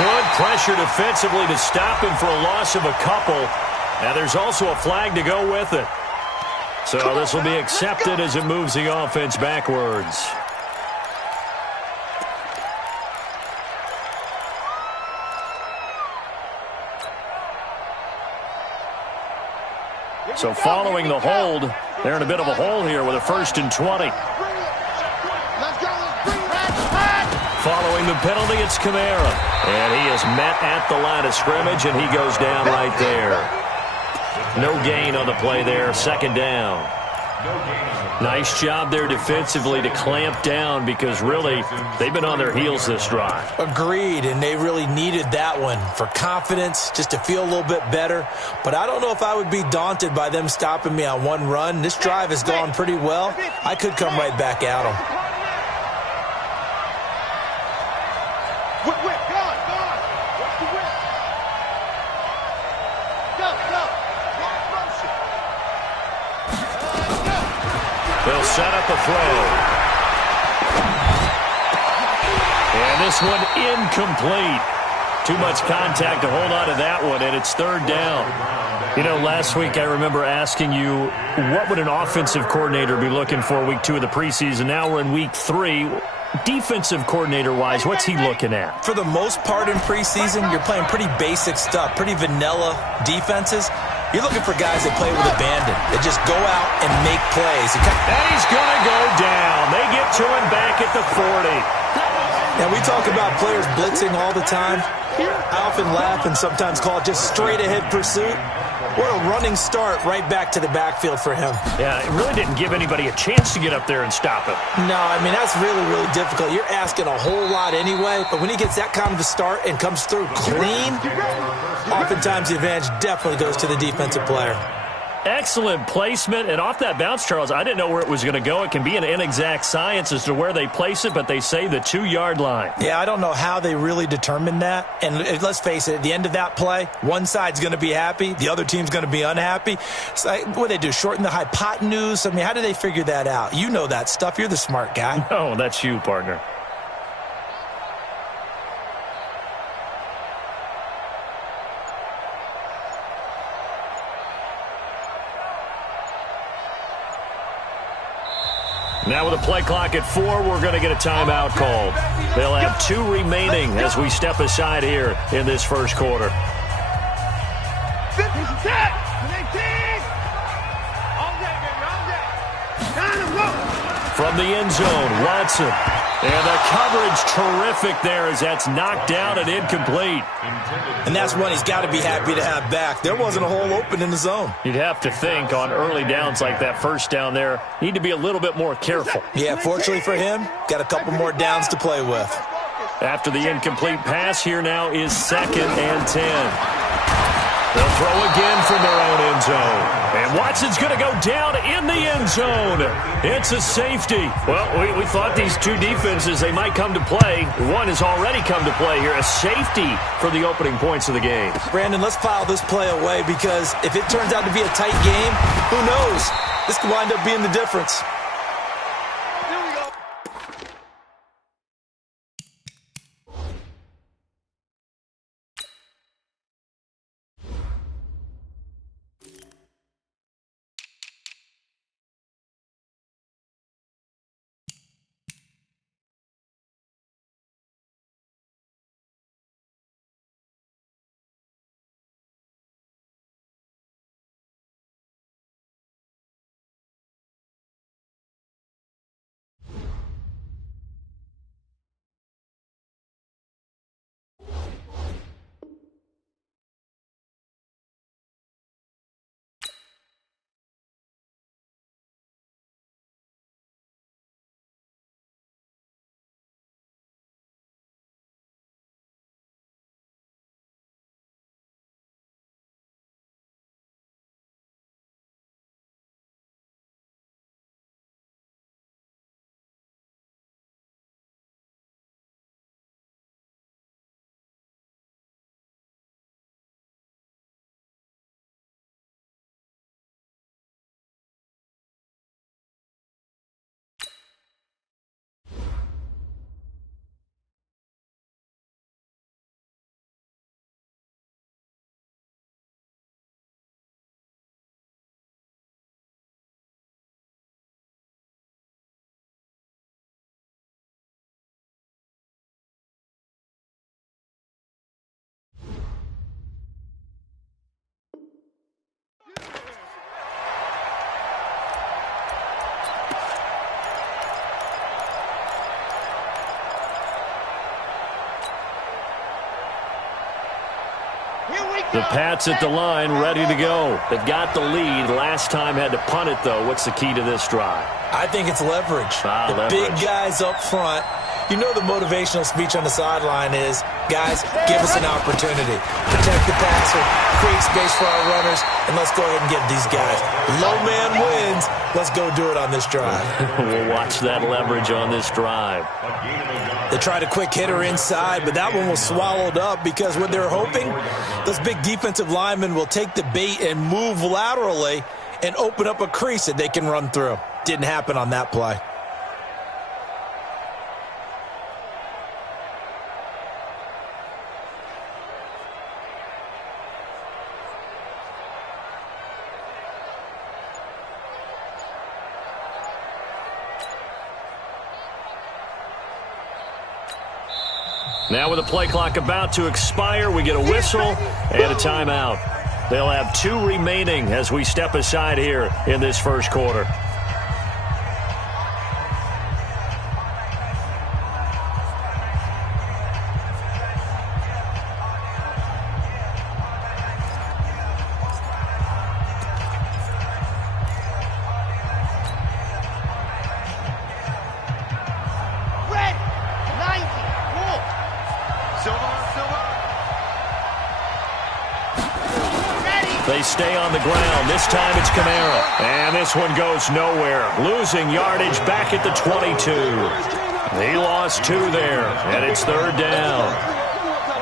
Good pressure defensively to stop him for a loss of a couple. And there's also a flag to go with it. So this will be accepted as it moves the offense backwards. So following the hold, they're in a bit of a hole here with a 1st and 20. Following the penalty, it's Kamara. And he is met at the line of scrimmage, and he goes down right there. No gain on the play there, 2nd down. Nice job there defensively to clamp down because really they've been on their heels this drive. Agreed, and they really needed that one for confidence, just to feel a little bit better. But I don't know if I would be daunted by them stopping me on one run. This drive has gone pretty well. I could come right back at them. They'll set up a throw. And this one incomplete. Too much contact to hold on to that one, and it's 3rd down. You know, last week I remember asking you, what would an offensive coordinator be looking for week 2 of the preseason? Now we're in week 3. Defensive coordinator-wise, what's he looking at? For the most part in preseason, you're playing pretty basic stuff, pretty vanilla defenses. You're looking for guys that play with abandon, that just go out and make plays. And he's going to go down. They get to him back at the 40. Now, we talk about players blitzing all the time. I often laugh and sometimes call it just straight-ahead pursuit. What a running start right back to the backfield for him. Yeah, it really didn't give anybody a chance to get up there and stop him. No, I mean, that's really, really difficult. You're asking a whole lot anyway, but when he gets that kind of a start and comes through clean, oftentimes the advantage definitely goes to the defensive player. Excellent placement, and off that bounce, Charles, I didn't know where it was going to go. It can be an inexact science as to where they place it, but they say the 2-yard line. Yeah, I don't know how they really determined that. And let's face it, at the end of that play, one side's going to be happy, the other team's going to be unhappy. It's like, what do they do, shorten the hypotenuse? I mean, how do they figure that out? You know that stuff. You're the smart guy. No, that's you, partner. Now with a play clock at 4, we're going to get a timeout called. They'll have 2 remaining as we step aside here in this first quarter. From the end zone, Watson. And the coverage terrific there as that's knocked down and incomplete. And that's one he's got to be happy to have back. There wasn't a hole open in the zone. You'd have to think on early downs like that first down there, need to be a little bit more careful. Yeah, fortunately for him, got a couple more downs to play with. After the incomplete pass, here now is 2nd and 10. They'll throw again from their own end zone. And Watson's going to go down in the end zone. It's a safety. Well, we thought these 2 defenses, they might come to play. One has already come to play here. A safety for the opening points of the game. Brandon, let's file this play away because if it turns out to be a tight game, who knows? This could wind up being the difference. The Pats at the line, ready to go. They've got the lead. Last time had to punt it, though. What's the key to this drive? I think it's leverage. Leverage. Big guys up front. You know the motivational speech on the sideline is, guys, give us an opportunity. Protect the passer, create space for our runners, and let's go ahead and get these guys. Low man wins. Let's go do it on this drive. We'll watch that leverage on this drive. They tried a quick hitter inside, but that one was swallowed up because what they're hoping, those big defensive linemen will take the bait and move laterally and open up a crease that they can run through. Didn't happen on that play. Now with the play clock about to expire, we get a whistle and a timeout. They'll have 2 remaining as we step aside here in this first quarter. They stay on the ground. This time it's Kamara. And this one goes nowhere. Losing yardage back at the 22. He lost 2 there, and it's 3rd down.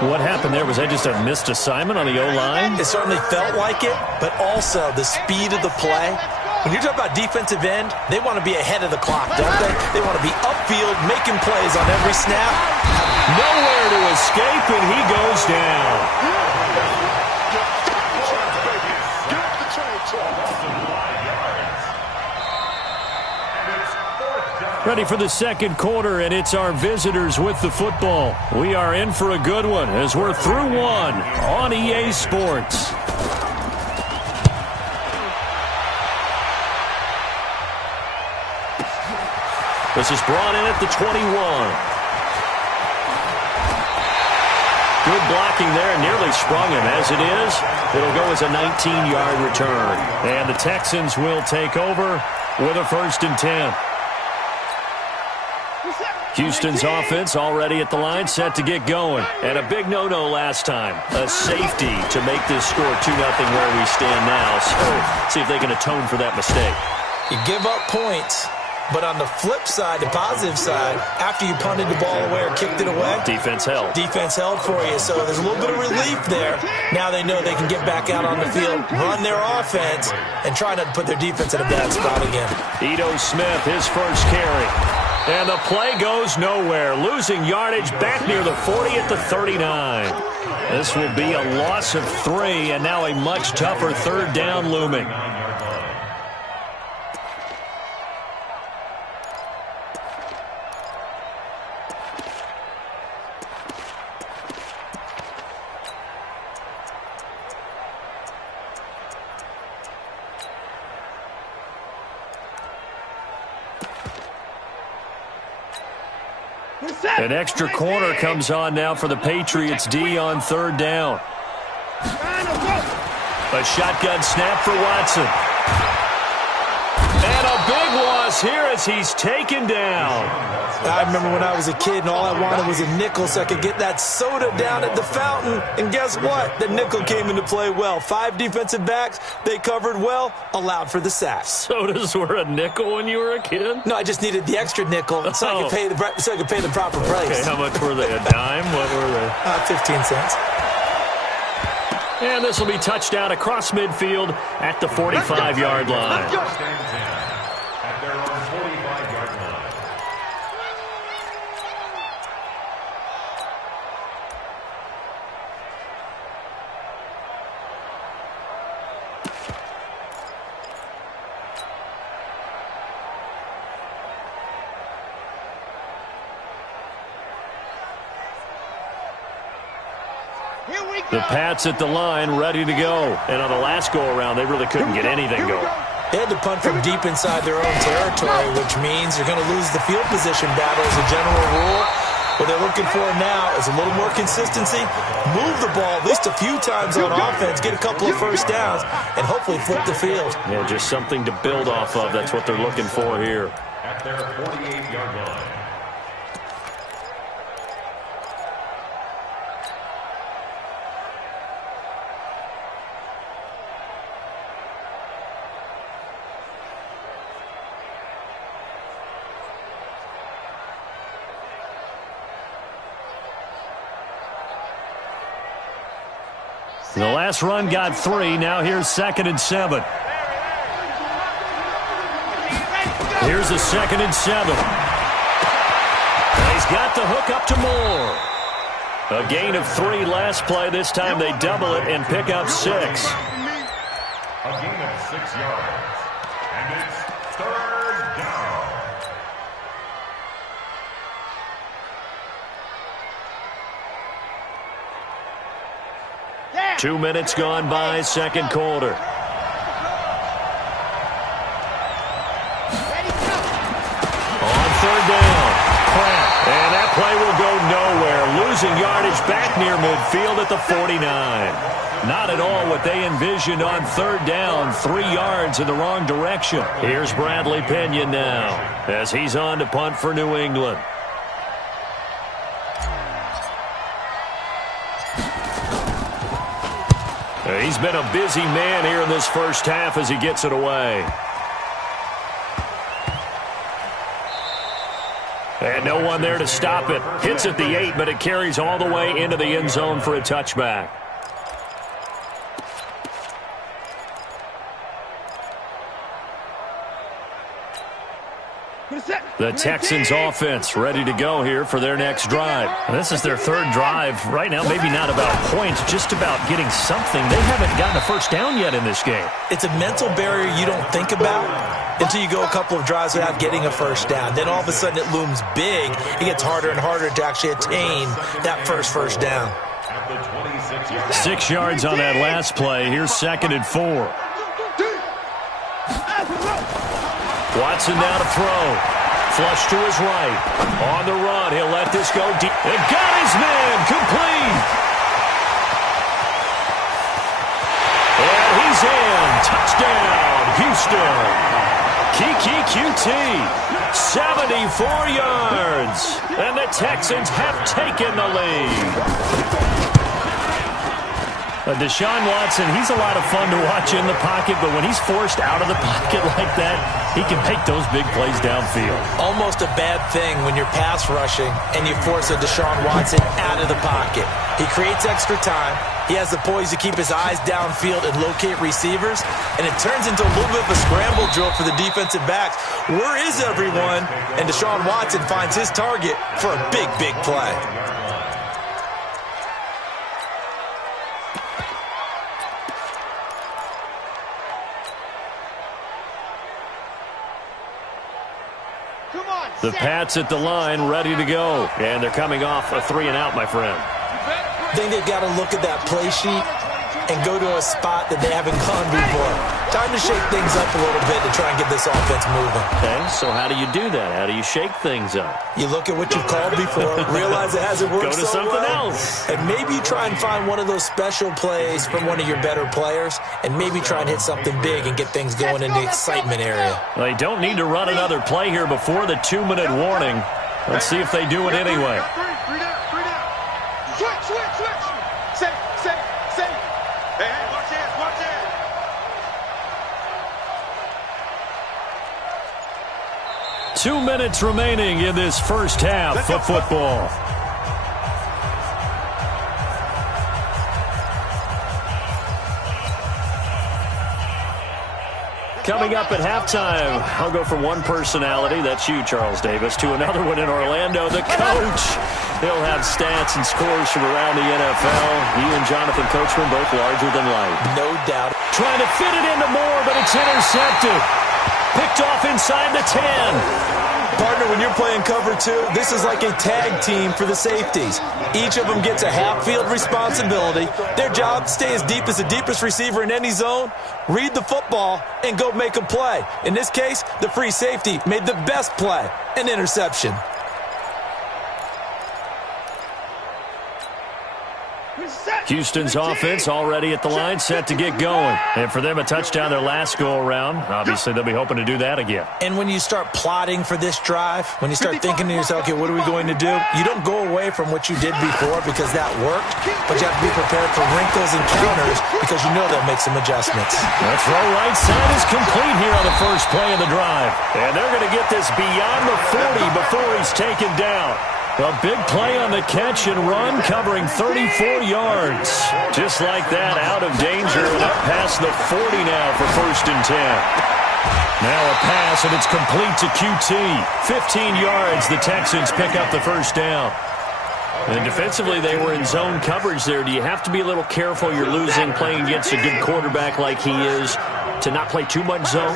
What happened there? Was that just a missed assignment on the O-line? It certainly felt like it, but also the speed of the play. When you're talking about defensive end, they want to be ahead of the clock, don't they? They want to be upfield, making plays on every snap. Nowhere to escape, and he goes down. Ready for the second quarter, and it's our visitors with the football. We are in for a good one as we're through 1 on EA Sports. This is brought in at the 21. Good blocking there, nearly sprung him. As it is, it'll go as a 19-yard return. And the Texans will take over with a 1st and 10. Houston's offense already at the line, set to get going. And a big no-no last time. A safety to make this score 2-0 where we stand now. So see if they can atone for that mistake. You give up points, but on the flip side, the positive side, after you punted the ball away or kicked it away, defense held. Defense held for you. So there's a little bit of relief there. Now they know they can get back out on the field, run their offense, and try not to put their defense in a bad spot again. Ito Smith, his first carry. And the play goes nowhere. Losing yardage back near the 40 at the 39. This will be a loss of 3, and now a much tougher 3rd down looming. An extra corner comes on now for the Patriots D on 3rd down. A shotgun snap for Watson. And a big loss here as he's taken down. I remember when I was a kid and all I wanted was a nickel so I could get that soda down at the fountain. And guess what? The nickel came into play well. 5 defensive backs, they covered well, allowed for the sack. Sodas were a nickel when you were a kid? No, I just needed the extra nickel so I could pay the proper price. Okay, how much were they? A dime? What were they? 15 cents. And this will be touchdown across midfield at the 45-yard line. The Pats at the line, ready to go. And on the last go-around, they really couldn't get anything going. They had to punt from deep inside their own territory, which means you're going to lose the field position battle as a general rule. What they're looking for now is a little more consistency, move the ball at least a few times on offense, get a couple of first downs, and hopefully flip the field. Yeah, just something to build off of. That's what they're looking for here. At their 48-yard line. The last run got 3. Now here's 2nd and 7. Here's a 2nd and 7. And he's got the hook up to Moore. A gain of 3 last play. This time they double it and pick up 6. A gain of 6 yards. And it's 3rd down. 2 minutes gone by, 2nd quarter. On 3rd down. And that play will go nowhere. Losing yardage back near midfield at the 49. Not at all what they envisioned on 3rd down. 3 yards in the wrong direction. Here's Bradley Pinion now as he's on to punt for New England. He's been a busy man here in this first half as he gets it away. And no one there to stop it. Hits at the 8, but it carries all the way into the end zone for a touchback. The Texans offense ready to go here for their next drive. This is their 3rd drive. Right now, maybe not about points, just about getting something. They haven't gotten a first down yet in this game. It's a mental barrier you don't think about until you go a couple of drives without getting a first down. Then all of a sudden it looms big. It gets harder and harder to actually attain that first down. 6 yards on that last play. Here's 2nd and 4. Watson now to throw. Flush to his right. On the run, he'll let this go deep. It got his man complete. And he's in. Touchdown, Houston. Kiki QT. 74 yards. And the Texans have taken the lead. Deshaun Watson, he's a lot of fun to watch in the pocket, but when he's forced out of the pocket like that, he can make those big plays downfield. Almost a bad thing when you're pass rushing and you force a Deshaun Watson out of the pocket. He creates extra time. He has the poise to keep his eyes downfield and locate receivers, and it turns into a little bit of a scramble drill for the defensive backs. Where is everyone? And Deshaun Watson finds his target for a big, big play. The Pats at the line, ready to go. And they're coming off a 3-and-out, my friend. I think they've got to look at that play sheet and go to a spot that they haven't gone before. Time to shake things up a little bit to try and get this offense moving. Okay, so how do you do that? How do you shake things up? You look at what you've called before, realize it hasn't worked so so something well, else. and maybe you try and find one of those special plays from one of your better players, and maybe try and hit something big and get things going in the excitement area. They don't need to run another play here before the 2-minute warning. Let's see if they do it anyway. Switch. Set. Hey, watch it. 2 minutes remaining in this first half of football. Coming up at halftime, I'll go from one personality, that's you, Charles Davis, to another one in Orlando, the coach. He'll have stats and scores from around the NFL. He and Jonathan Coachman both larger than life. No doubt. Trying to fit it into Moore, but it's intercepted. Picked off inside the 10. Partner, when you're playing cover 2, this is like a tag team for the safeties. Each of them gets a half-field responsibility. Their job, stay as deep as the deepest receiver in any zone, read the football, and go make a play. In this case, the free safety made the best play, an interception. Houston's offense already at the line, set to get going. And for them, a touchdown their last go-around. Obviously, they'll be hoping to do that again. And when you start plotting for this drive, when you start thinking to yourself, okay, what are we going to do? You don't go away from what you did before because that worked, but you have to be prepared for wrinkles and counters because you know they'll make some adjustments. The throw right side is complete here on the first play of the drive. And they're going to get this beyond the 40 before he's taken down. A big play on the catch and run, covering 34 yards. Just like that, out of danger and up past the 40 now for 1st and 10. Now a pass, and it's complete to QT. 15 yards, the Texans pick up the first down. And defensively, they were in zone coverage there. Do you have to be a little careful? You're losing playing against a good quarterback like he is to not play too much zone?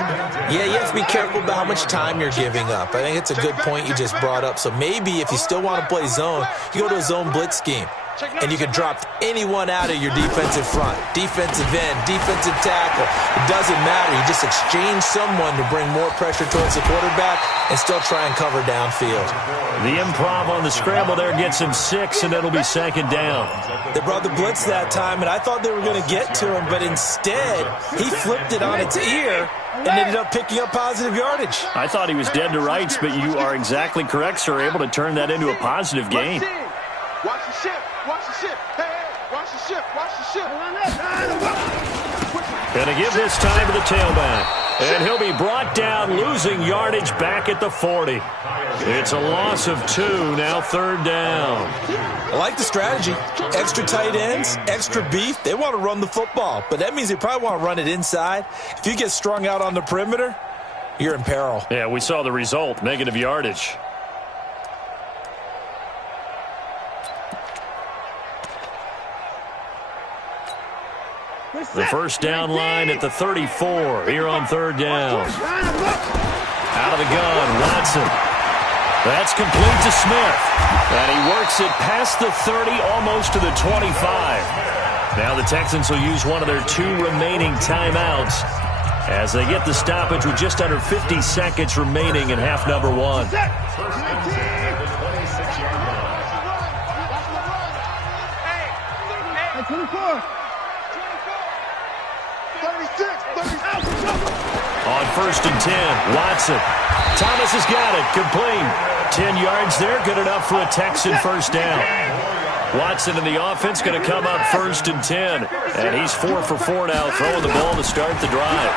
Yeah, you have to be careful about how much time you're giving up. I think it's a good point you just brought up. So maybe if you still want to play zone, you go to a zone blitz scheme. And you can drop anyone out of your defensive front. Defensive end, defensive tackle. It doesn't matter. You just exchange someone to bring more pressure towards the quarterback and still try and cover downfield. The improv on the scramble there gets him 6, and it'll be 2nd down. They brought the blitz that time, and I thought they were going to get to him, but instead, he flipped it on its ear and ended up picking up positive yardage. I thought he was dead to rights, but you are exactly correct, sir. Able to turn that into a positive gain. Watch the ship. Watch the ship. Hey, watch the ship. Watch the ship. Gonna give this time to the tailback. And he'll be brought down, losing yardage back at the 40. It's a loss of 2, now 3rd down. I like the strategy. Extra tight ends, extra beef. They want to run the football, but that means they probably want to run it inside. If you get strung out on the perimeter, you're in peril. Yeah, we saw the result, negative yardage. The first down line at the 34 here on 3rd down. Out of the gun, Watson. That's complete to Smith. And he works it past the 30, almost to the 25. Now the Texans will use one of their 2 remaining timeouts as they get the stoppage with just under 50 seconds remaining in half number 1. On 1st and 10, Watson. Thomas has got it, complete. 10 yards there, good enough for a Texan first down. Watson in the offense going to come up 1st and 10. And he's 4 for 4 now, throwing the ball to start the drive.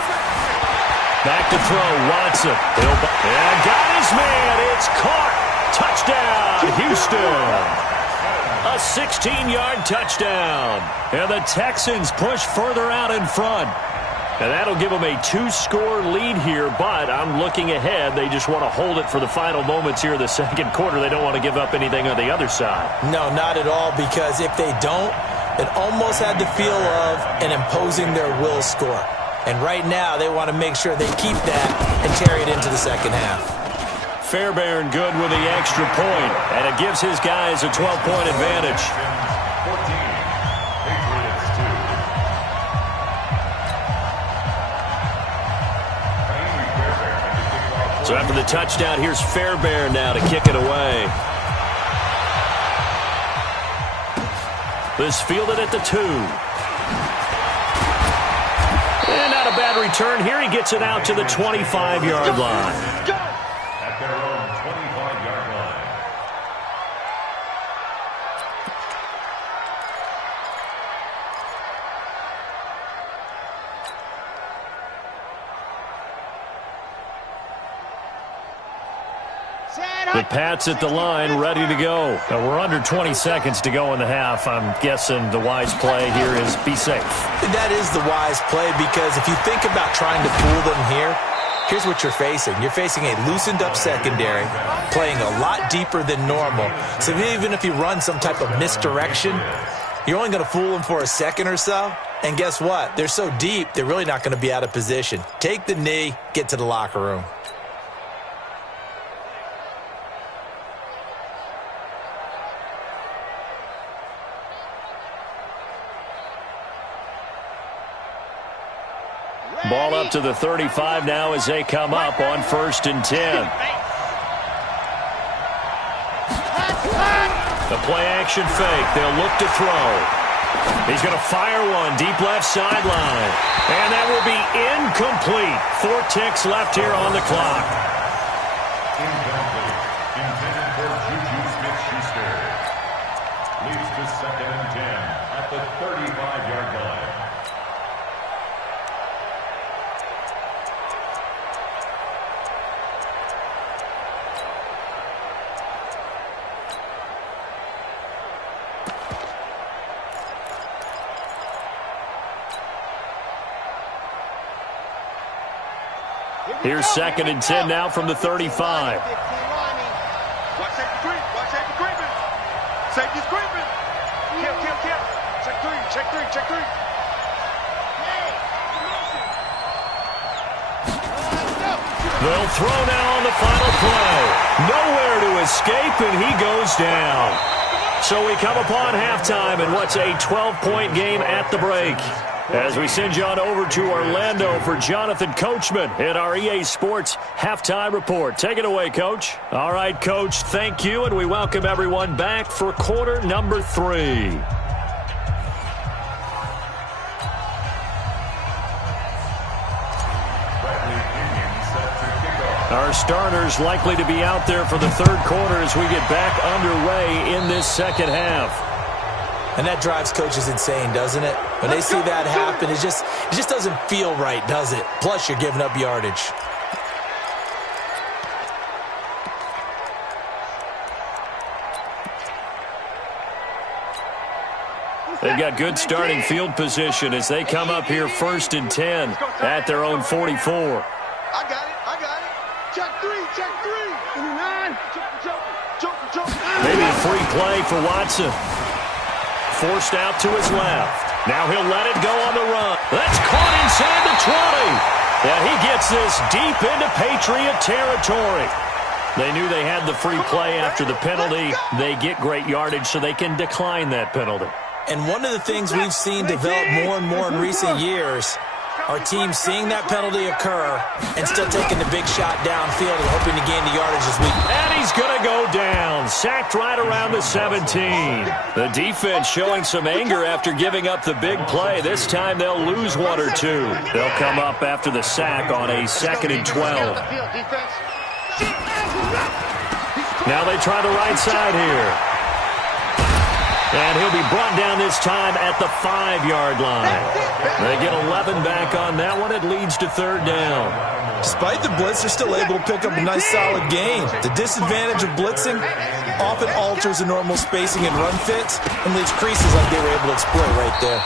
Back to throw, Watson. And got his man, it's caught. Touchdown, Houston. A 16-yard touchdown. And the Texans push further out in front. And that'll give them a 2-score lead here, but I'm looking ahead. They just want to hold it for the final moments here in the 2nd quarter. They don't want to give up anything on the other side. No, not at all, because if they don't, it almost had the feel of an imposing their will score. And right now, they want to make sure they keep that and carry it into the 2nd half. Fairbairn good with the extra point, and it gives his guys a 12-point advantage. So after the touchdown, here's Fairbairn now to kick it away. This fielded at the 2. And not a bad return here. He gets it out to the 25-yard line. At their own 25-yard line. The Pats at the line, ready to go. Now we're under 20 seconds to go in the half. I'm guessing the wise play here is be safe. That is the wise play, because if you think about trying to fool them here, here's what you're facing. You're facing a loosened-up secondary, playing a lot deeper than normal. So even if you run some type of misdirection, you're only going to fool them for a second or so. And guess what? They're so deep, they're really not going to be out of position. Take the knee, get to the locker room. Ball up to the 35 now as they come up on 1st and 10. The play action fake. They'll look to throw. He's going to fire one deep left sideline. And that will be incomplete. 4 ticks left here on the clock. Incomplete. Intended for Juju Smith-Schuster. Leads to 2nd and 10 at the 35-yard line. Here's 2nd and 10 now from the 35. Watch safety creep. Watch safety creeping. Safety's creeping. Kill. Check three. They'll throw now on the final play. Nowhere to escape, and he goes down. So we come upon halftime in what's a 12-point game at the break. As we send you on over to Orlando for Jonathan Coachman in our EA Sports Halftime Report. Take it away, Coach. All right, Coach, thank you, and we welcome everyone back for quarter number 3. Our starters likely to be out there for the third quarter as we get back underway in this second half. And that drives coaches insane, doesn't it? When they see that happen, it just doesn't feel right, does it? Plus, you're giving up yardage. They've got good starting field position as they come up here 1st and 10 at their own 44. I got it. Check three. Jump. Maybe a free play for Watson. Forced out to his left. Now he'll let it go on the run. That's caught inside the 20. And he gets this deep into Patriot territory. They knew they had the free play after the penalty. They get great yardage so they can decline that penalty. And one of the things we've seen develop more and more in recent years are teams seeing that penalty occur and still taking the big shot downfield and hoping to gain the yardage this week. And he's going to go down. Sacked right around the 17. The defense showing some anger after giving up the big play. This time they'll lose 1 or 2. They'll come up after the sack on a 2nd and 12. Now they try the right side here. And he'll be brought down this time at the 5-yard line. They get 11 back on that one. It leads to 3rd down. Despite the blitz, they're still able to pick up a nice solid gain. The disadvantage of blitzing often alters the normal spacing and run fits and leaves creases like they were able to exploit right there.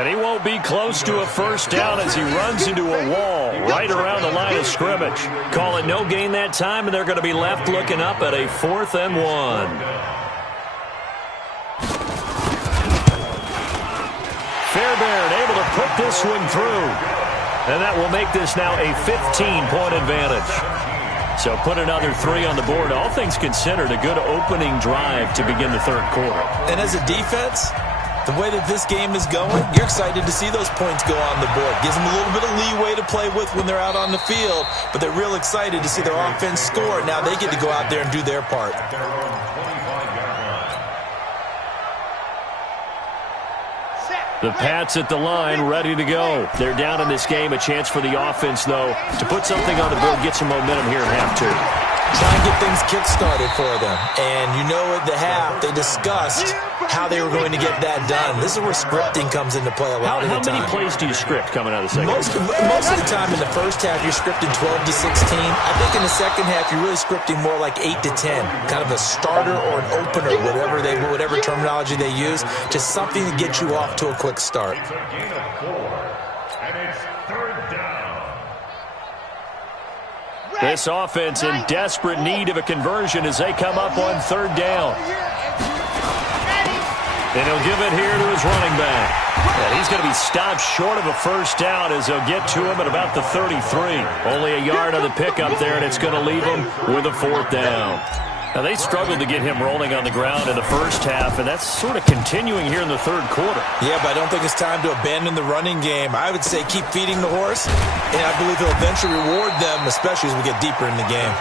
And he won't be close to a 1st down as he runs into a wall right around the line of scrimmage. Call it no gain that time, and they're going to be left looking up at a 4th and 1. Fairbairn able to put this one through. And that will make this now a 15-point advantage. So put another 3 on the board. All things considered, a good opening drive to begin the 3rd quarter. And as a defense, the way that this game is going, you're excited to see those points go on the board. Gives them a little bit of leeway to play with when they're out on the field, but they're real excited to see their offense score. Now they get to go out there and do their part. The Pats at the line, ready to go. They're down in this game. A chance for the offense, though, to put something on the board, get some momentum here in half 2. Try and get things kick-started for them. And you know at the half, they discussed how they were going to get that done. This is where scripting comes into play a lot of the time. How many plays do you script coming out of the second? Most of the time in the first half, you're scripting 12 to 16. I think in the second half, you're really scripting more like 8 to 10. Kind of a starter or an opener, whatever terminology they use. Just something to get you off to a quick start. It's a gain of 4, and it's 3rd down. This offense in desperate need of a conversion as they come up on 3rd down. And he'll give it here to his running back. And he's going to be stopped short of a 1st down as they'll get to him at about the 33. Only a yard on the pickup there, and it's going to leave him with a 4th down. Now, they struggled to get him rolling on the ground in the first half, and that's sort of continuing here in the third quarter. Yeah, but I don't think it's time to abandon the running game. I would say keep feeding the horse, and I believe he'll eventually reward them, especially as we get deeper in the game.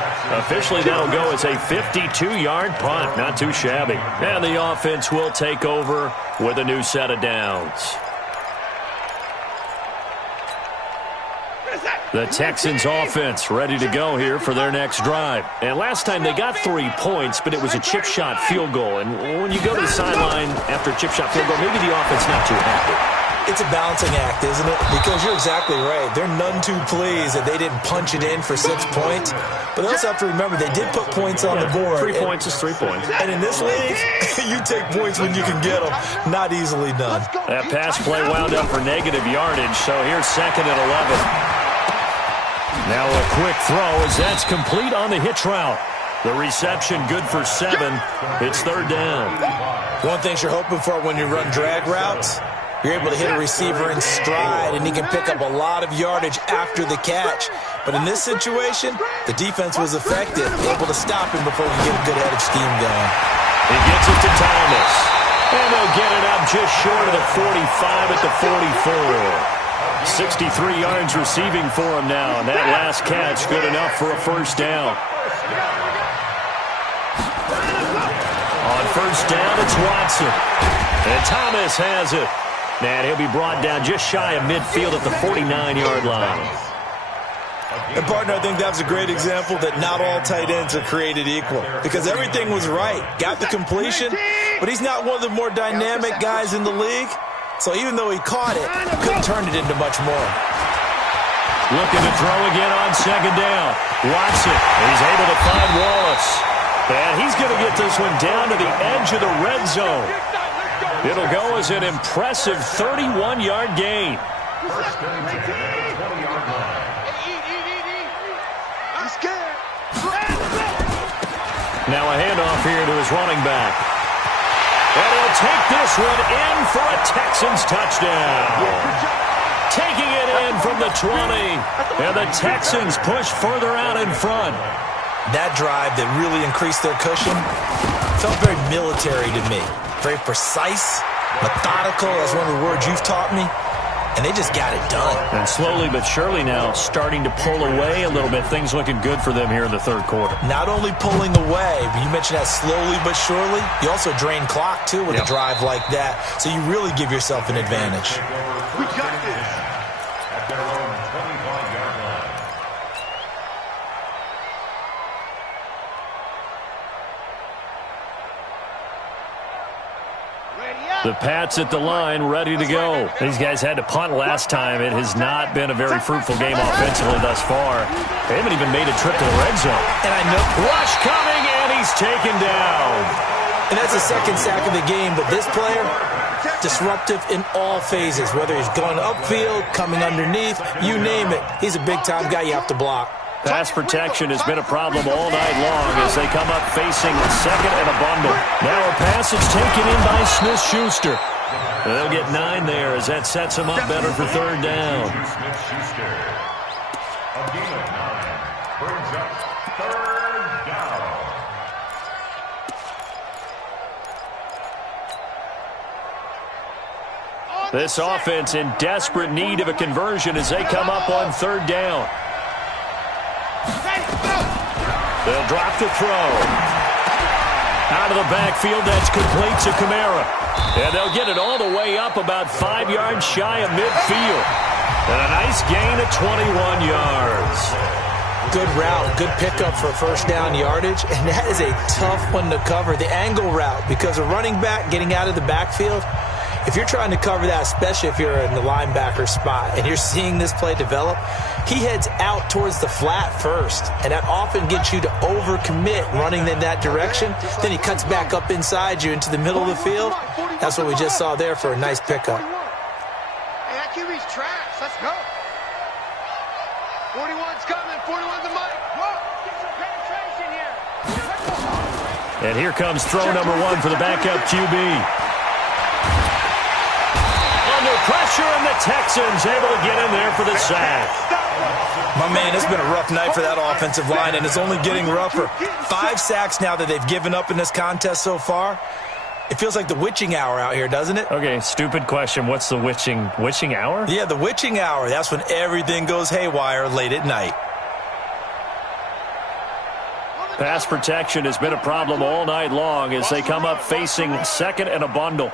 Officially, that'll go as a 52-yard punt. Not too shabby. And the offense will take over with a new set of downs. The Texans offense ready to go here for their next drive. And last time they got 3 points, but it was a chip shot field goal. And when you go to the sideline after a chip shot field goal, maybe the offense not too happy. It's a balancing act, isn't it? Because you're exactly right. They're none too pleased that they didn't punch it in for 6 points. But they also have to remember they did put points on the board. 3 points is 3 points. And in this league, you take points when you can get them. Not easily done. That pass play wound up for negative yardage, so here's 2nd and 11. Now a quick throw as that's complete on the hitch route. The reception good for 7. It's 3rd down. One thing you're hoping for when you run drag routes, you're able to hit a receiver in stride, and he can pick up a lot of yardage after the catch. But in this situation, the defense was effective, able to stop him before we get a good head of steam going. He gets it to Thomas. And they'll get it up just short of the 45 at the 44. 63 yards receiving for him now, and that last catch good enough for a 1st down. On 1st down, it's Watson. And Thomas has it. And he'll be brought down just shy of midfield at the 49-yard line. And, partner, I think that was a great example that not all tight ends are created equal. Because everything was right. Got the completion, but he's not one of the more dynamic guys in the league. So even though he caught it, couldn't turn it into much more. Looking to throw again on 2nd down. Watson, he's able to find Wallace. And he's going to get this one down to the edge of the red zone. It'll go as an impressive 31-yard gain. Now a handoff here to his running back. And he'll take this one in for a Texans touchdown. Taking it in from the 20. And the Texans push further out in front. That drive that really increased their cushion felt very military to me. Very precise, methodical. That's one of the words you've taught me. And they just got it done. And slowly but surely now starting to pull away a little bit. Things looking good for them here in the 3rd quarter. Not only pulling away, but you mentioned that slowly but surely. You also drain clock, too, with a drive like that. So you really give yourself an advantage. We got this. At their own 25-yard line. The Pats at the line, ready to go. These guys had to punt last time. It has not been a very fruitful game offensively thus far. They haven't even made a trip to the red zone. And I know Rush coming, and he's taken down. And that's the 2nd sack of the game, but this player, disruptive in all phases, whether he's going upfield, coming underneath, you name it. He's a big-time guy you have to block. Pass protection has been a problem all night long as they come up facing 2nd and a bundle. Now a pass is taken in by Smith-Schuster. They'll get 9 there as that sets them up better for 3rd down. Smith-Schuster. A gain of 9 brings up 3rd down. This offense in desperate need of a conversion as they come up on 3rd down. They'll drop the throw. Out of the backfield, that's complete to Kamara. And they'll get it all the way up about 5 yards shy of midfield. And a nice gain of 21 yards. Good route, good pickup for 1st down yardage, and that is a tough one to cover. The angle route, because a running back getting out of the backfield, if you're trying to cover that, especially if you're in the linebacker spot and you're seeing this play develop, he heads out towards the flat first, and that often gets you to overcommit running in that direction. Then he cuts back up inside you into the middle of the field. That's what we just saw there for a nice pickup. Hey, that QB's trash. Let's go. 41's coming. 41's the mic. Whoa. Get some penetration here. And here comes throw number 1 for the backup QB. Under pressure, and the Texans able to get in there for the sack. My man, it's been a rough night for that offensive line, and it's only getting rougher. 5 sacks now that they've given up in this contest so far. It feels like the witching hour out here, doesn't it? Okay, stupid question. What's the witching hour? Yeah, the witching hour. That's when everything goes haywire late at night. Pass protection has been a problem all night long as they come up facing second and a bundle.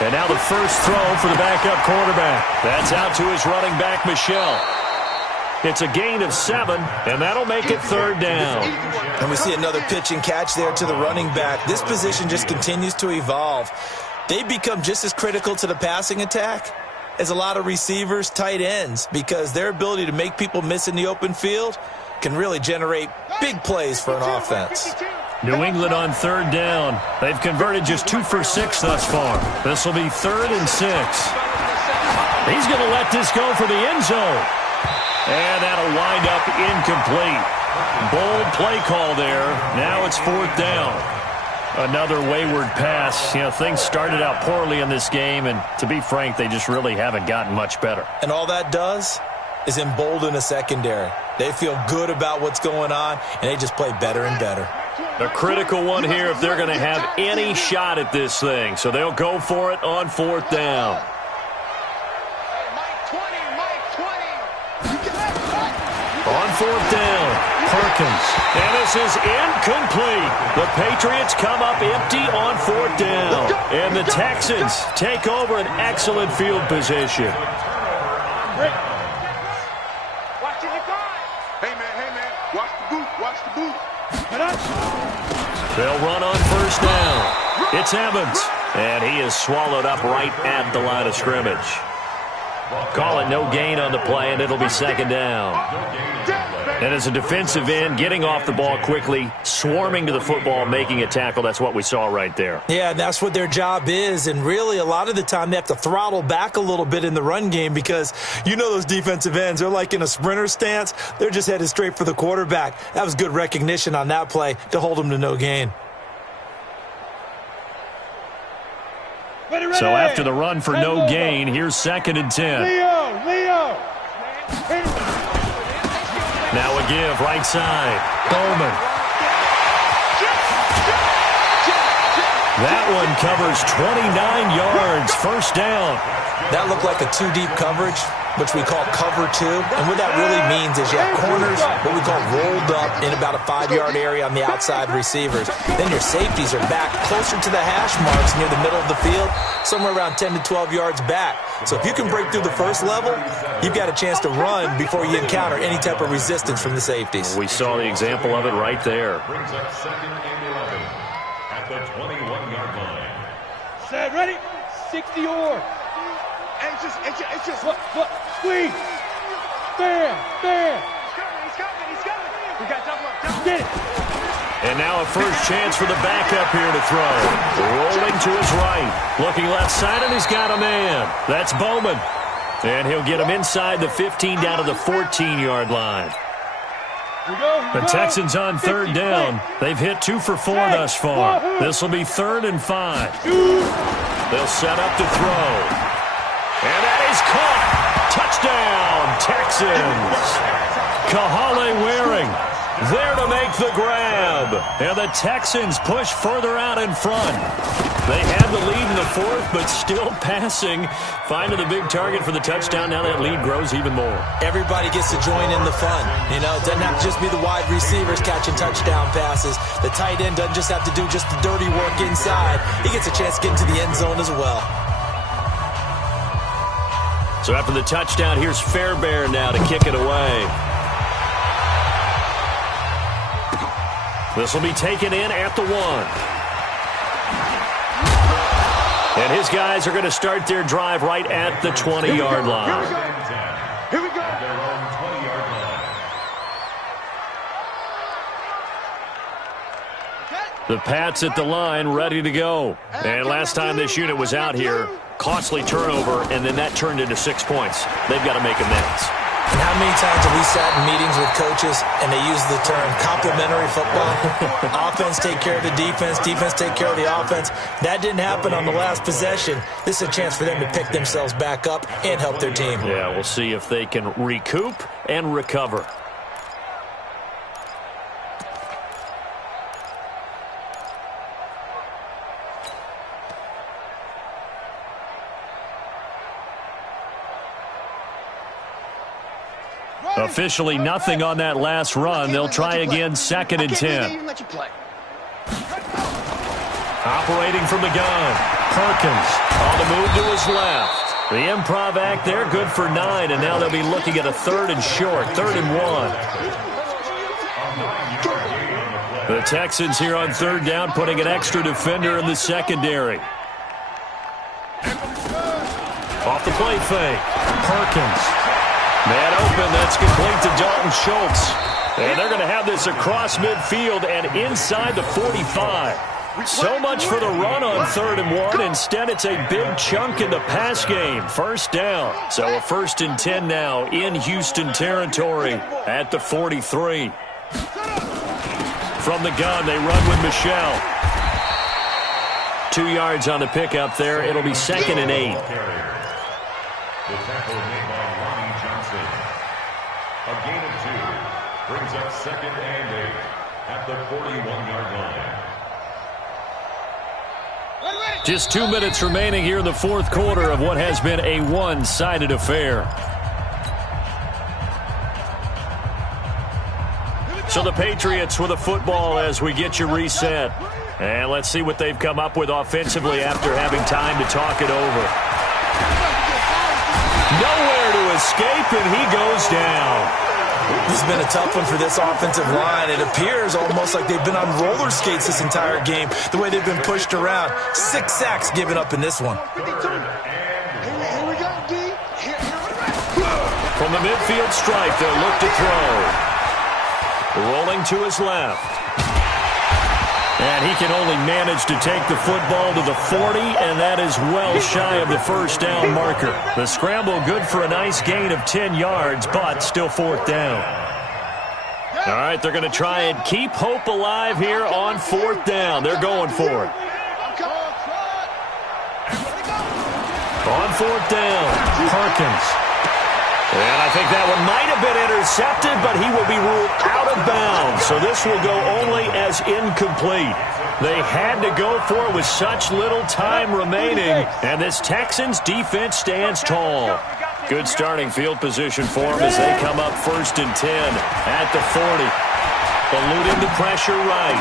And now the first throw for the backup quarterback. That's out to his running back, Michel. It's a gain of 7, and that'll make it 3rd down. And we see another pitch and catch there to the running back. This position just continues to evolve. They become just as critical to the passing attack as a lot of receivers, tight ends, because their ability to make people miss in the open field can really generate big plays for an offense. New England on 3rd down. They've converted just 2 for 6 thus far. This will be 3rd and 6. He's going to let this go for the end zone. And that'll wind up incomplete. Bold play call there. Now it's 4th down. Another wayward pass. You know, things started out poorly in this game, and to be frank, they just really haven't gotten much better. And all that does is embolden a secondary. They feel good about what's going on, and they just play better and better. A critical one here if they're going to have any shot at this thing. So they'll go for it on 4th down. On 4th down, Perkins. And this is incomplete. The Patriots come up empty on 4th down. And the Texans take over an excellent field position. They'll run on 1st down. It's Evans. And he is swallowed up right at the line of scrimmage. Call it no gain on the play, and it'll be 2nd down. And as a defensive end, getting off the ball quickly, swarming to the football, making a tackle, that's what we saw right there. Yeah, that's what their job is, and really a lot of the time they have to throttle back a little bit in the run game because you know those defensive ends, they're like in a sprinter stance. They're just headed straight for the quarterback. That was good recognition on that play to hold them to no gain. So after the run for no gain, here's 2nd and 10. Leo! Now a give, right side. Bowman. That one covers 29 yards. 1st down. That looked like a 2-deep coverage, which we call cover 2. And what that really means is you have corners, what we call rolled up in about a 5-yard area on the outside receivers. Then your safeties are back closer to the hash marks near the middle of the field, somewhere around 10 to 12 yards back. So if you can break through the first level, you've got a chance to run before you encounter any type of resistance from the safeties. We saw the example of it right there. Brings up 2nd and 11 at the 21-yard line. Set, ready? 60 or. It's just look, squeeze. Bam. He's coming. We got double up. Get it. And now a first chance for the backup here to throw. Rolling to his right. Looking left side, and he's got a man. That's Bowman. And he'll get him inside the 15 down to the 14-yard line. The Texans on 3rd down. They've hit 2 for 4 thus far. This will be 3rd and 5. They'll set up to throw. And that is caught. Touchdown, Texans. Kahale Waring there to make the grab. And the Texans push further out in front. They had the lead in the 4th, but still passing. Finding the big target for the touchdown. Now that lead grows even more. Everybody gets to join in the fun. You know, it doesn't have to just be the wide receivers catching touchdown passes. The tight end doesn't just have to do just the dirty work inside. He gets a chance to get into the end zone as well. So after the touchdown, here's Fairbairn now to kick it away. This will be taken in at the 1. And his guys are going to start their drive right at the 20-yard line. Here we go. Their own 20-yard line. The Pats at the line, ready to go. And last time this unit was out here, costly turnover, and then that turned into 6 points. They've got to make amends. And how many times have we sat in meetings with coaches and they use the term complementary football? Offense take care of the defense, defense take care of the offense. That didn't happen on the last possession. This is a chance for them to pick themselves back up and help their team. Yeah, we'll see if they can recoup and recover. Officially nothing on that last run. They'll try again, 2nd and 10. Operating from the gun. Perkins on the move to his left. The improv act there, good for 9, and now they'll be looking at a 3rd and short, 3rd and 1. The Texans here on 3rd down, putting an extra defender in the secondary. Off the play fake. Perkins. Man open, that's complete to Dalton Schultz. And they're going to have this across midfield and inside the 45. So much for the run on 3rd and 1. Instead, it's a big chunk in the pass game. 1st down. So a 1st and 10 now in Houston territory at the 43. From the gun, they run with Michelle. 2 yards on the pickup there. It'll be 2nd and 8. The tackle made by Ronnie Johnson. A gain of 2 brings up 2nd and 8 at the 41-yard line. Just 2 minutes remaining here in the 4th quarter of what has been a one-sided affair. So the Patriots with a football as we get you reset. And let's see what they've come up with offensively after having time to talk it over. Nowhere to escape, and he goes down. This has been a tough one for this offensive line. It appears almost like they've been on roller skates this entire game, the way they've been pushed around. 6 sacks given up in this one. From the midfield stripe, they'll look to throw. Rolling to his left. And he can only manage to take the football to the 40, and that is well shy of the 1st down marker. The scramble good for a nice gain of 10 yards, but still 4th down. All right, they're going to try and keep hope alive here on 4th down. They're going for it. On 4th down, Perkins. And I think that one might have been intercepted, but he will be ruled out of bounds. So this will go only as incomplete. They had to go for it with such little time remaining. And this Texans defense stands tall. Good starting field position for them as they come up 1st and 10 at the 40. Eluding the pressure right.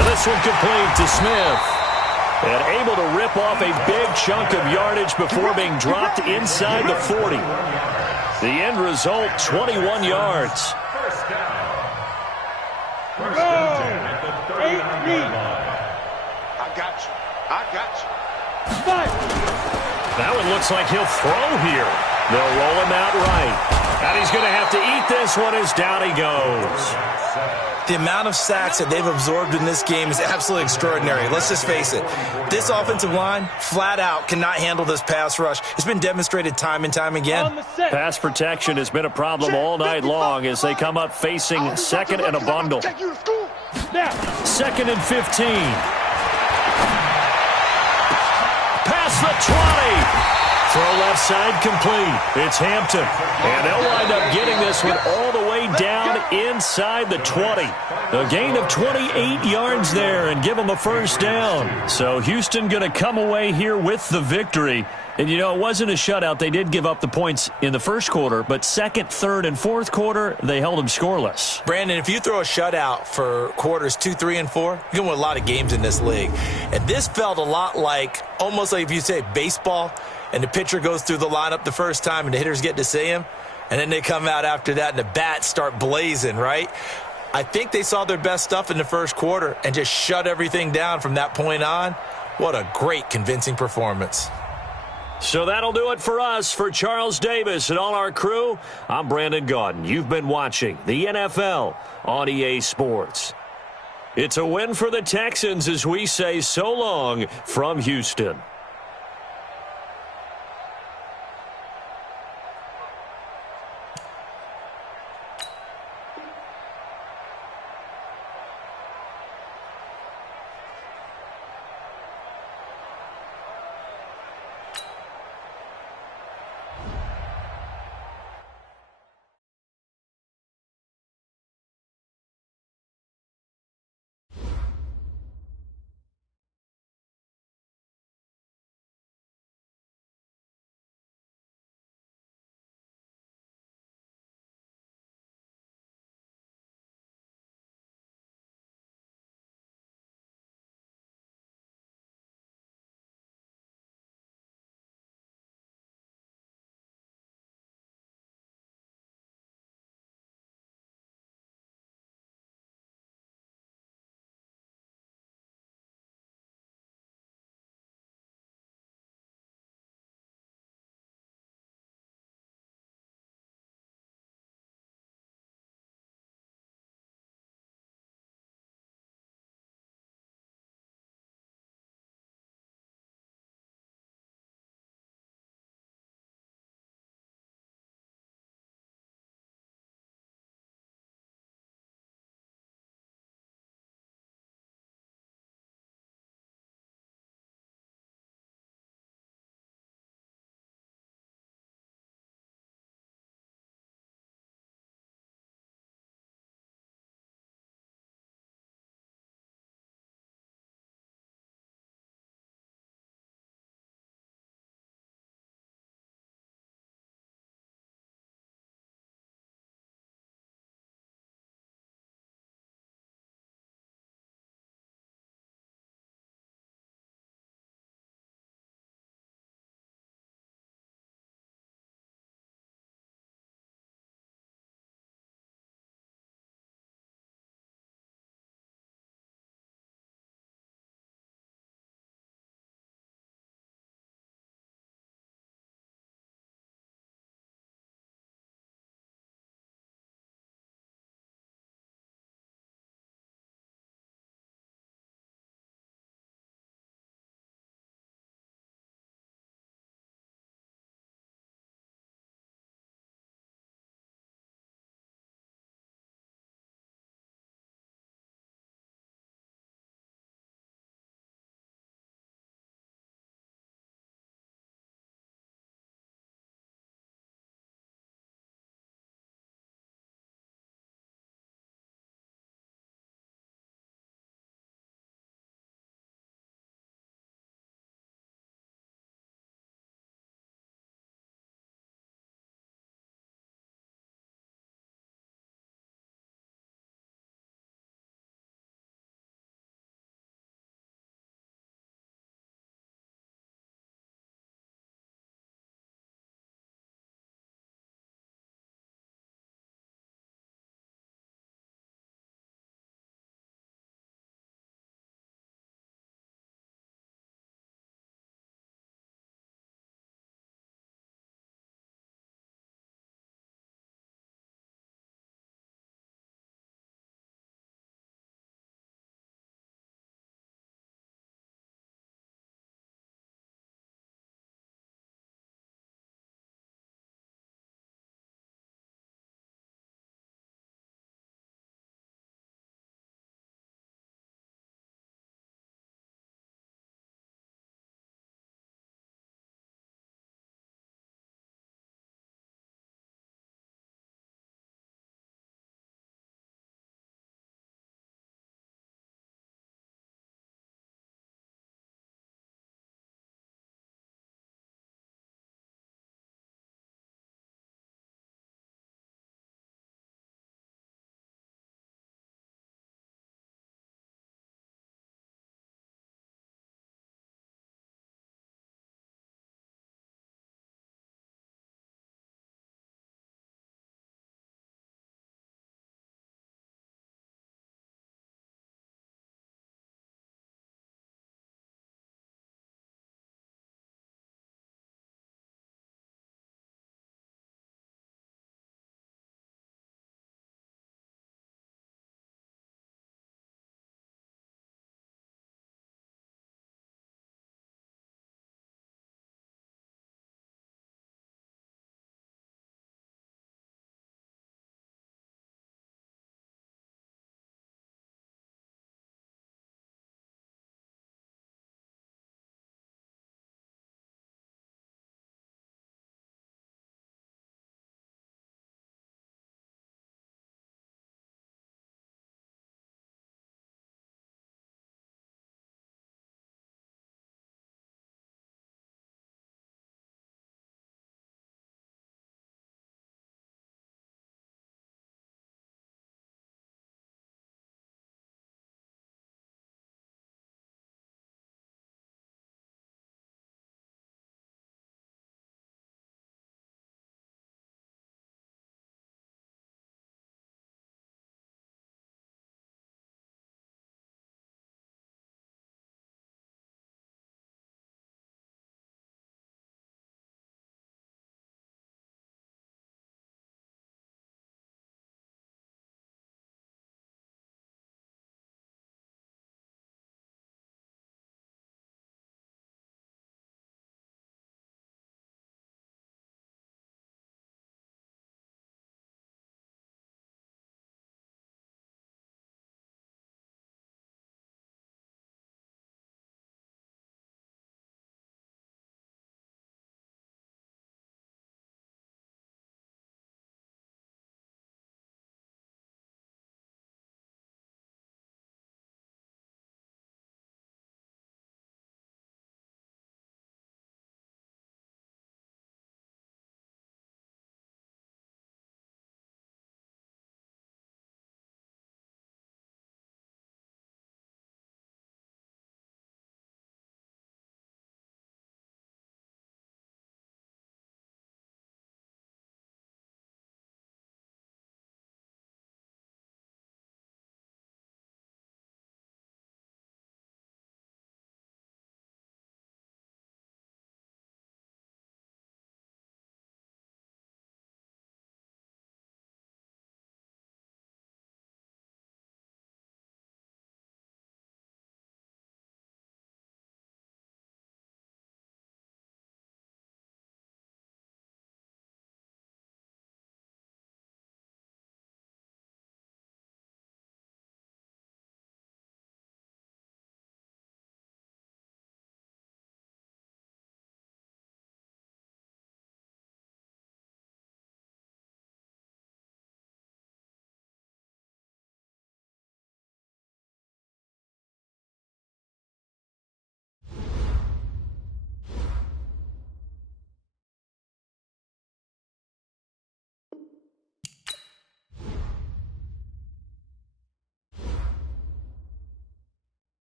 And this one complete to Smith. And able to rip off a big chunk of yardage before being dropped inside the 40. The end result, 21 yards. First down. First Go. and 10 at the 39-yard line. I got you. I got you. Fight. That one looks like he'll throw here. They'll roll him out right. And he's going to have to eat this one as down he goes. The amount of sacks that they've absorbed in this game is absolutely extraordinary. Let's just face it. This offensive line, flat out, cannot handle this pass rush. It's been demonstrated time and time again. Pass protection has been a problem all night long as they come up facing 2nd and a bundle. 2nd and 15. Past the 20. Throw left side complete. It's Hampton. And they'll wind up getting this one all the way down inside the 20. A gain of 28 yards there and give them a 1st down. So Houston going to come away here with the victory. And, you know, it wasn't a shutout. They did give up the points in the 1st quarter, but 2nd, 3rd, and 4th quarter, they held them scoreless. Brandon, if you throw a shutout for quarters 2, 3, and 4, you're going to win a lot of games in this league. And this felt a lot like, almost like if you say baseball, and the pitcher goes through the lineup the first time and the hitters get to see him, and then they come out after that and the bats start blazing, right? I think they saw their best stuff in the 1st quarter and just shut everything down from that point on. What a great, convincing performance. So that'll do it for us. For Charles Davis and all our crew, I'm Brandon Gaudin. You've been watching the NFL on EA Sports. It's a win for the Texans as we say so long from Houston.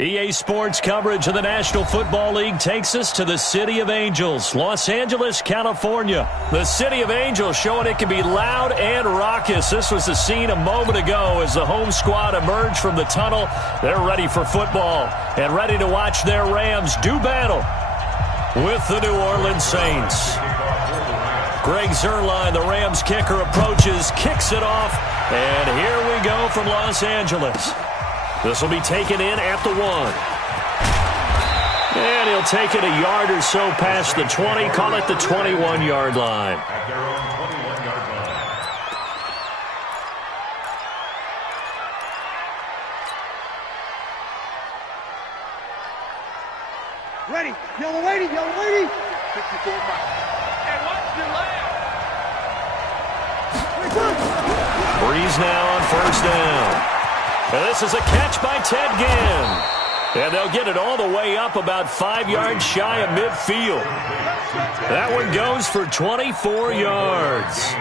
EA Sports coverage of the National Football League takes us to the City of Angels, Los Angeles, California. The City of Angels showing it can be loud and raucous. This was the scene a moment ago as the home squad emerged from the tunnel. They're ready for football and ready to watch their Rams do battle with the New Orleans Saints. Greg Zuerlein, the Rams kicker, approaches, kicks it off, and here we go from Los Angeles. This will be taken in at the 1. And he'll take it a yard or so past the 20, call it the 21-yard line. At their own 21-yard line. Ready. Yellow lady. Yellow lady. 64 miles. And watch your left. Breeze now on first down. And this is a catch by Ted Ginn. And they'll get it all the way up about 5 yards shy of midfield. That one goes for 24 yards.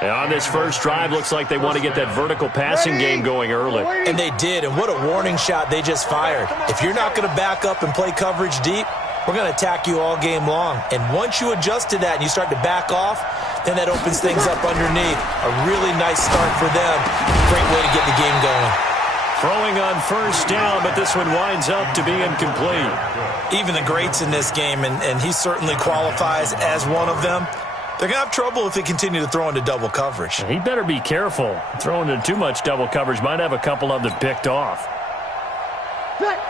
And on this first drive, looks like they want to get that vertical passing game going early. And they did, and what a warning shot they just fired. If you're not going to back up and play coverage deep, we're going to attack you all game long. And once you adjust to that and you start to back off, then that opens things up underneath. A really nice start for them. Great way to get the game going. Throwing on first down, but this one winds up to be incomplete. Even the greats in this game, and he certainly qualifies as one of them, they're going to have trouble if they continue to throw into double coverage. He better be careful. Throwing into too much double coverage might have a couple of them picked off.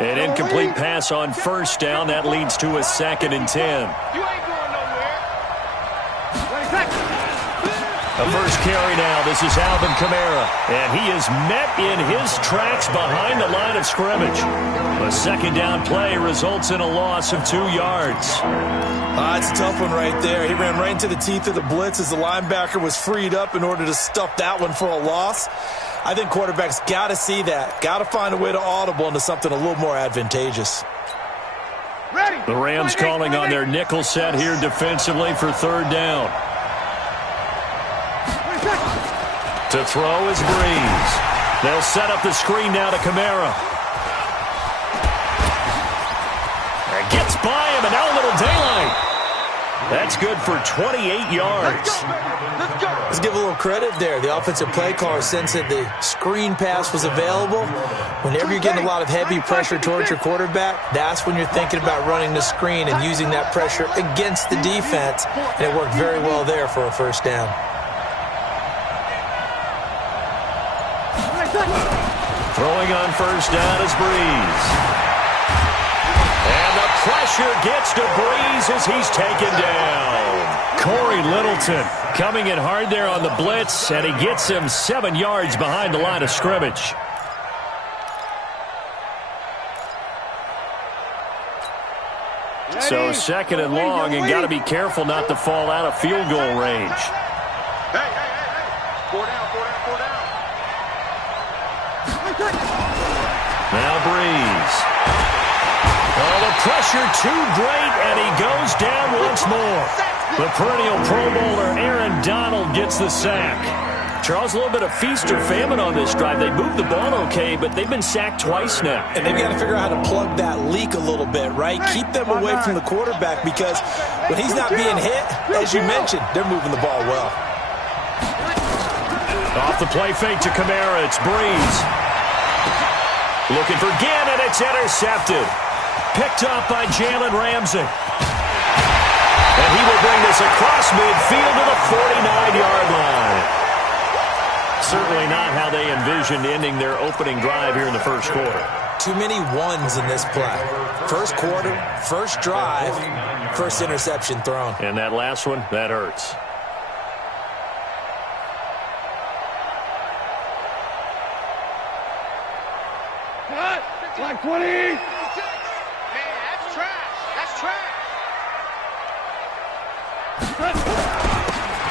An incomplete pass on first down. That leads to a 2nd and 10. You ain't going nowhere. The first carry now. This is Alvin Kamara. And he is met in his tracks behind the line of scrimmage. A 2nd down play results in a loss of 2 yards. It's a tough one right there. He ran right into the teeth of the blitz as the linebacker was freed up in order to stuff that one for a loss. I think quarterbacks got to see that. Got to find a way to audible into something a little more advantageous. The Rams calling on their nickel set here defensively for 3rd down. To throw is Breeze. They'll set up the screen now to Kamara. And gets by him, and now a little daylight. That's good for 28 yards. Let's give a little credit there. The offensive play caller sensed that the screen pass was available. Whenever you're getting a lot of heavy pressure towards your quarterback, that's when you're thinking about running the screen and using that pressure against the defense. And it worked very well there for a first down. Throwing on first down is Breeze. And the pressure gets to Breeze as he's taken down. Corey Littleton coming in hard there on the blitz, and he gets him 7 yards behind the line of scrimmage. So 2nd and long, and got to be careful not to fall out of field goal range. Hey. 4 down. Now Breeze. Oh, the pressure too great, and he goes down once more. The perennial Pro Bowler Aaron Donald gets the sack. Charles, a little bit of feast or famine on this drive. They moved the ball okay, but they've been sacked twice now. And they've got to figure out how to plug that leak a little bit, right? Keep them away from the quarterback, because when he's not being hit, as you mentioned, they're moving the ball well. Off the play fake to Kamara, it's Breeze. Looking for Ginn, and it's intercepted. Picked up by Jalen Ramsey. And he will bring this across midfield to the 49-yard line. Certainly not how they envisioned ending their opening drive here in the first quarter. Too many ones in this play. First quarter, first drive, first interception thrown. And that last one, that hurts. Like 20. Man, that's trash.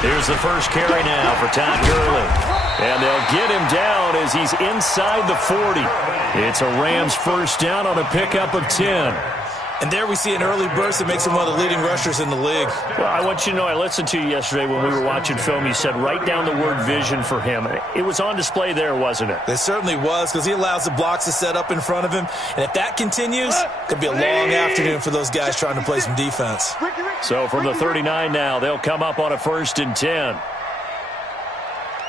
Here's the first carry now for Todd Gurley. And they'll get him down as he's inside the 40. It's a Rams first down on a pickup of 10. And there we see an early burst that makes him one of the leading rushers in the league. Well, I want you to know, I listened to you yesterday when we were watching film. You said write down the word vision for him. It was on display there, wasn't it? It certainly was, because he allows the blocks to set up in front of him. And if that continues, it could be a long afternoon for those guys trying to play some defense. So from the 39 now, they'll come up on a 1st and 10.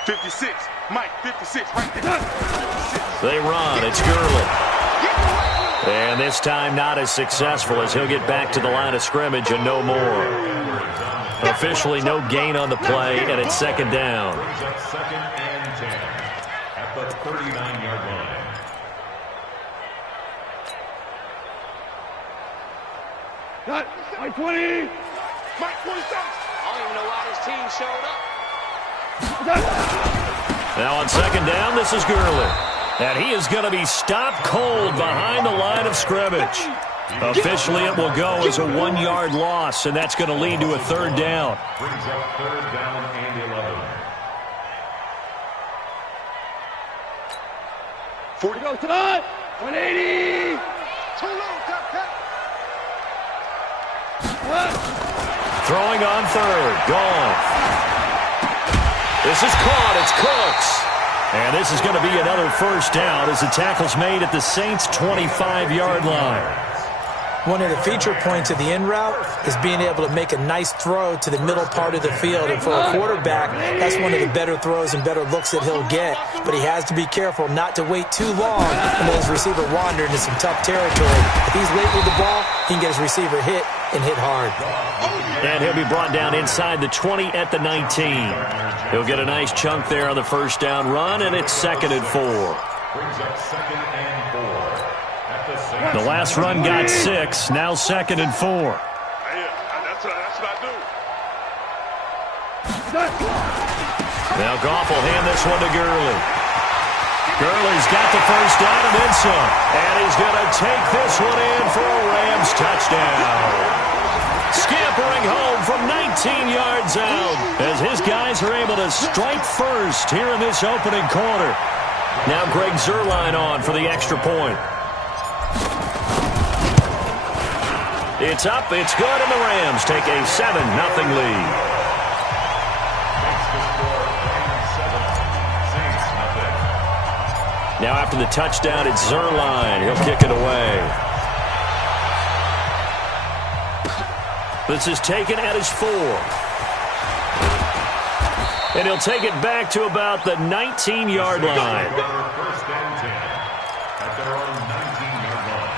56, Mike, 56, right there. 56. They run. It's Gurley. And this time not as successful as he'll get back to the line of scrimmage and no more. Officially no gain on the play, and it's 2nd down. Second and 10 at the 39-yard line. Got Mike 20. Mike 27. I don't even know why this team showed up. Now on 2nd down, this is Gurley. And he is going to be stopped cold behind the line of scrimmage. Officially, it will go as a 1-yard loss, and that's going to lead to a 3rd down. Brings up 3rd down and 11. 40 goes to the 180. Too low, cut. Throwing on 3rd. Gone. This is caught. It's Cooks. And this is going to be another 1st down as the tackle's made at the Saints' 25-yard line. One of the feature points of the in route is being able to make a nice throw to the middle part of the field. And for a quarterback, that's one of the better throws and better looks that he'll get. But he has to be careful not to wait too long and let his receiver wander into some tough territory. If he's late with the ball, he can get his receiver hit and hit hard. And he'll be brought down inside the 20 at the 19. He'll get a nice chunk there on the 1st down run, and it's 2nd and 4. Brings up 2nd and 4 at the Saints. The last run got 6, now 2nd and 4. That's what I do. Now Goff will hand this one to Gurley. Gurley's got the 1st down and then some. And he's going to take this one in for a Rams touchdown. Scampering home from 19 yards out as his guys are able to strike first here in this opening quarter. Now Greg Zuerlein on for the extra point. It's up, it's good, and the Rams take a 7-0 lead. Now after the touchdown, it's Zuerlein. He'll kick it away. This is taken at his 4. And he'll take it back to about the 19-yard line. 1st and 10 at their own 19-yard line.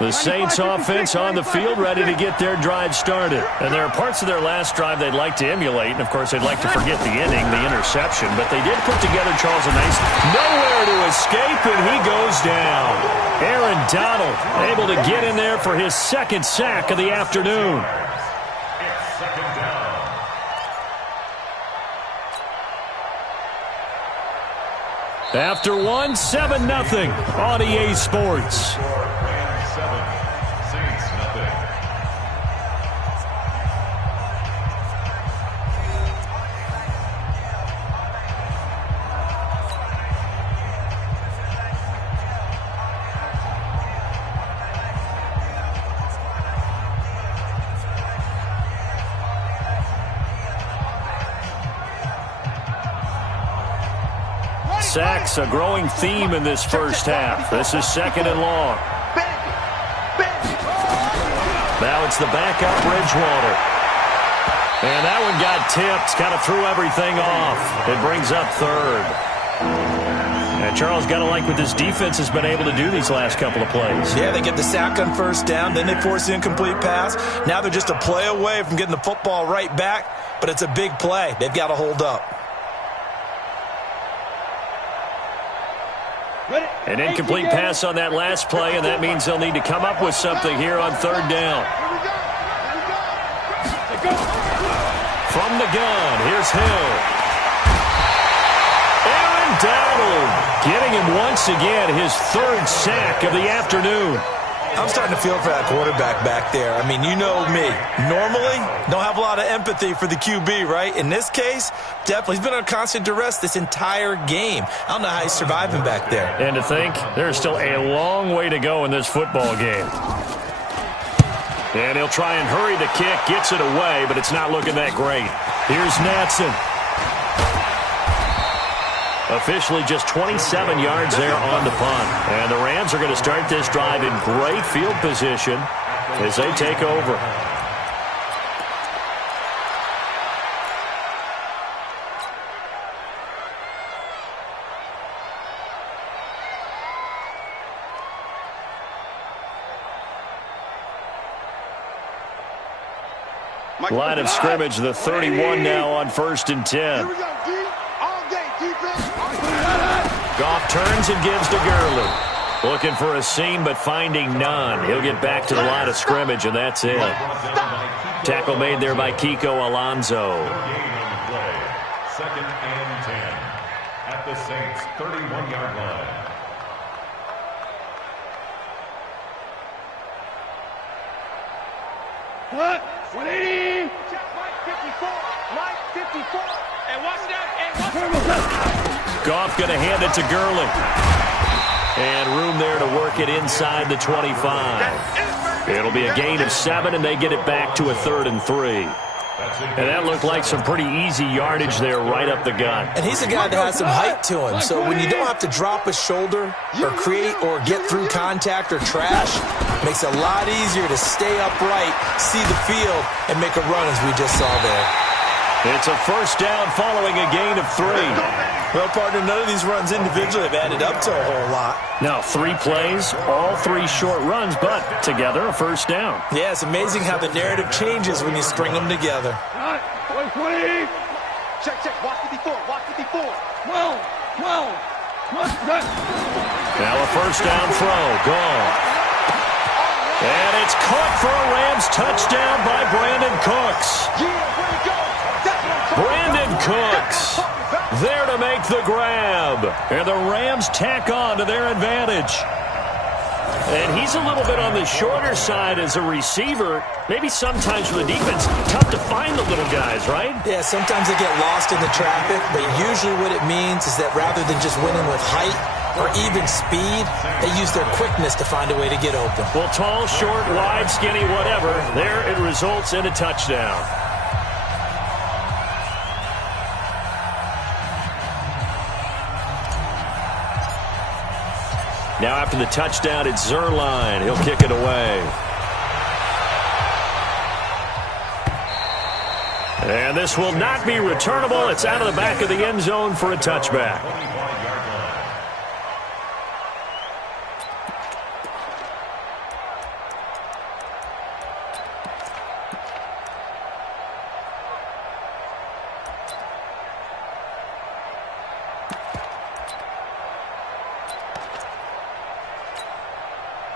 The Saints offense on the field ready to get their drive started. And there are parts of their last drive they'd like to emulate. And, of course, they'd like to forget the inning, the interception. But they did put together, Charles, a nice nowhere to escape, and he goes down. Aaron Donald able to get in there for his 2nd sack of the afternoon. It's 2nd down. After one, 7-0 on EA Sports. Rams 7, Saints nothing. Sacks, a growing theme in this 1st half. This is 2nd and long. Now it's the backup Bridgewater. And that one got tipped, kind of threw everything off. It brings up 3rd. And Charles, got to like what this defense has been able to do these last couple of plays. Yeah, they get the sack on 1st down, then they force the incomplete pass. Now they're just a play away from getting the football right back, but it's a big play. They've got to hold up. An incomplete pass on that last play, and that means they'll need to come up with something here on 3rd down. From the gun, here's Hill. Aaron Donald getting him once again, his 3rd sack of the afternoon. I'm starting to feel for that quarterback back there. I mean, you know me. Normally, don't have a lot of empathy for the QB, right? In this case, definitely. He's been under constant duress this entire game. I don't know how he's surviving back there. And to think, there's still a long way to go in this football game. And he'll try and hurry the kick, gets it away, but it's not looking that great. Here's Natson. Officially just 27 yards there on the punt. And the Rams are going to start this drive in great field position as they take over. Line of scrimmage, the 31 now on 1st and 10. Here we go, D. All day, defense. Goff turns and gives to Gurley. Looking for a seam, but finding none. He'll get back to the line of scrimmage, and that's it. Tackle made there by Kiko Alonso. Second and 10 at the Saints' 31-yard line. What? 180. Mike 54. Mike 54. And watch that. Goff going to hand it to Gurley. And room there to work it inside the 25. It'll be a gain of 7, and they get it back to a 3rd and 3. And that looked like some pretty easy yardage there right up the gut. And he's a guy that has some height to him. So when you don't have to drop a shoulder or create or get through contact or trash, it makes it a lot easier to stay upright, see the field, and make a run as we just saw there. It's a first down following a gain of 3. Well, partner, none of these runs individually have added up to a whole lot. Now, 3 plays, all 3 short runs, but together a first down. Yeah, it's amazing how the narrative changes when you string them together. 20. Check, check. Watch 54. Watch 54. 12. Now a first down throw. Gone. And it's caught for a Rams touchdown by Brandon Cooks. Yeah, way to go. Brandon Cooks there to make the grab. And the Rams tack on to their advantage. And he's a little bit on the shorter side as a receiver. Maybe sometimes for the defense, tough to find the little guys, right? Yeah, sometimes they get lost in the traffic, but usually what it means is that rather than just winning with height or even speed, they use their quickness to find a way to get open. Well, tall, short, wide, skinny, whatever, there it results in a touchdown. Now after the touchdown, it's Zerline. He'll kick it away. And this will not be returnable. It's out of the back of the end zone for a touchback.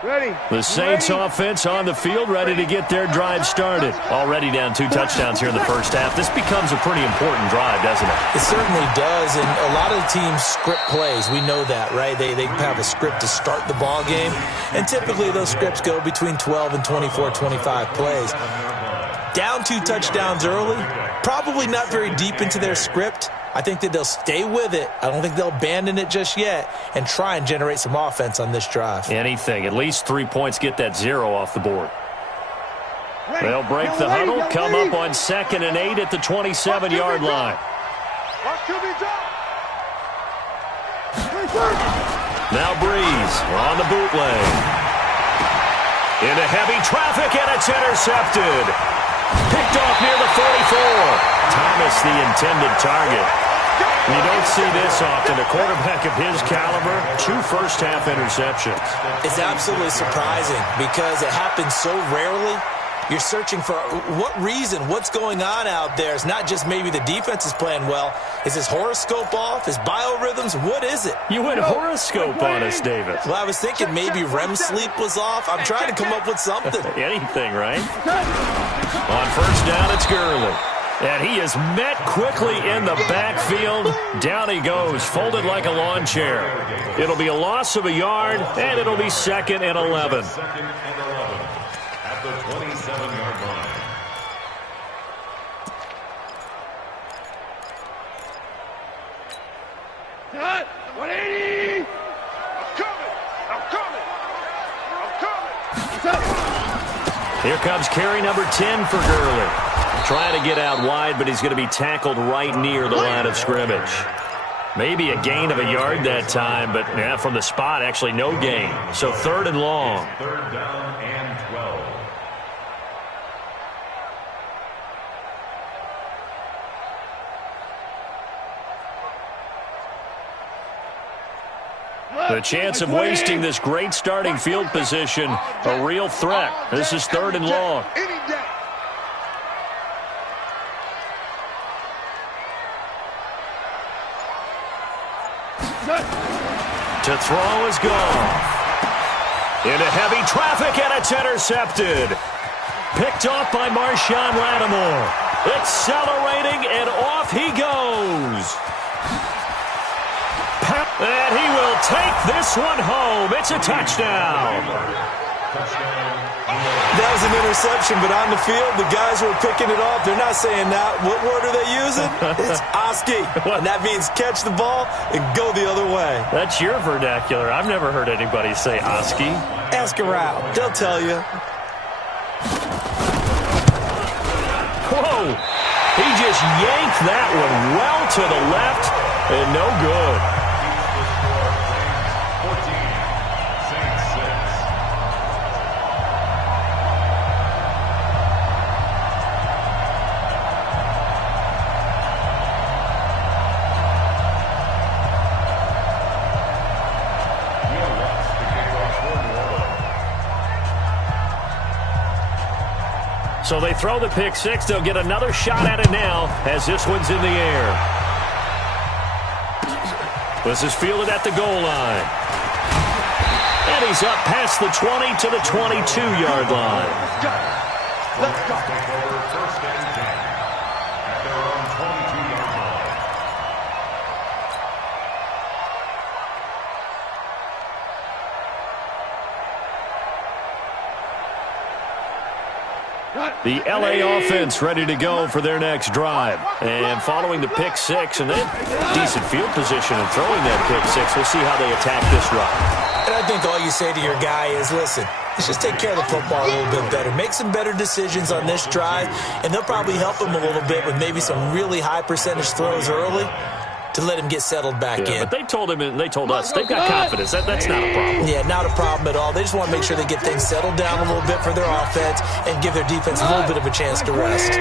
Ready. The Saints offense on the field, ready to get their drive started. Already down 2 touchdowns here in the first half. This becomes a pretty important drive, doesn't it? It certainly does, and a lot of the teams script plays. We know that, right? They have a script to start the ball game, and typically those scripts go between 12 and 24, 25 plays. Down 2 touchdowns early, probably not very deep into their script. I think that they'll stay with it. I don't think they'll abandon it just yet and try and generate some offense on this drive. Anything. At least 3 points, get that 0 off the board. They'll break the huddle, come up on 2nd and 8 at the 27-yard line. Now Breeze on the bootleg. Into heavy traffic, and it's intercepted. Picked off near the 44. Thomas, the intended target. You don't see this often. A quarterback of his caliber, 2 first-half interceptions. It's absolutely surprising because it happens so rarely. You're searching for what reason, what's going on out there. It's not just maybe the defense is playing well. Is his horoscope off? His biorhythms? What is it? You went horoscope on us, David. Well, I was thinking maybe REM sleep was off. I'm trying to come up with something. Anything, right? On first down, it's Gurley. And he is met quickly in the backfield. Down he goes, folded like a lawn chair. It'll be a loss of a yard, and it'll be 2nd and 11. Second and 11 at the 27-yard line. Cut! 180! I'm coming! Here comes carry number 10 for Gurley. Trying to get out wide, but he's going to be tackled right near the line of scrimmage. Maybe a gain of a yard that time, but yeah, from the spot, actually no gain. So 3rd and long. 3rd down and 12. The chance of wasting this great starting field position, a real threat. This is 3rd and long. To throw is gone. Into heavy traffic, and it's intercepted. Picked off by Marshawn Lattimore. Accelerating, and off he goes. And he will take this one home. It's a touchdown. That was an interception, but on the field, the guys who are picking it off, they're not saying that. What word are they using? It's Oski. And that means catch the ball and go the other way. That's your vernacular. I've never heard anybody say Oski. Ask around. They'll tell you. Whoa. He just yanked that one well to the left and no good. So they throw the pick six. They'll get another shot at it now as this one's in the air. This is fielded at the goal line. And he's up past the 20 to the 22-yard line. Let's go. Take over 1st and 10 at their own 22-yard line. The L.A. offense ready to go for their next drive. And following the pick six, and then decent field position and throwing that pick six, we'll see how they attack this drive. And I think all you say to your guy is, listen, let's just take care of the football a little bit better. Make some better decisions on this drive, and they'll probably help him a little bit with maybe some really high percentage throws early to let him get settled back in. But they told him and they told us they've got confidence. That's not a problem. Yeah, not a problem at all. They just want to make sure they get things settled down a little bit for their offense and give their defense a little bit of a chance to rest.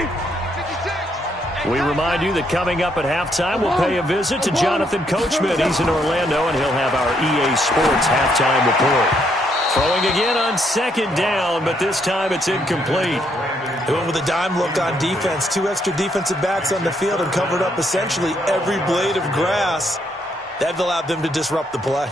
We remind you that coming up at halftime, we'll pay a visit to Jonathan Coachman. He's in Orlando, and he'll have our EA Sports halftime report. Throwing again on 2nd down, but this time it's incomplete. They went with a dime look on defense. 2 extra defensive backs on the field and covered up essentially every blade of grass. That allowed them to disrupt the play.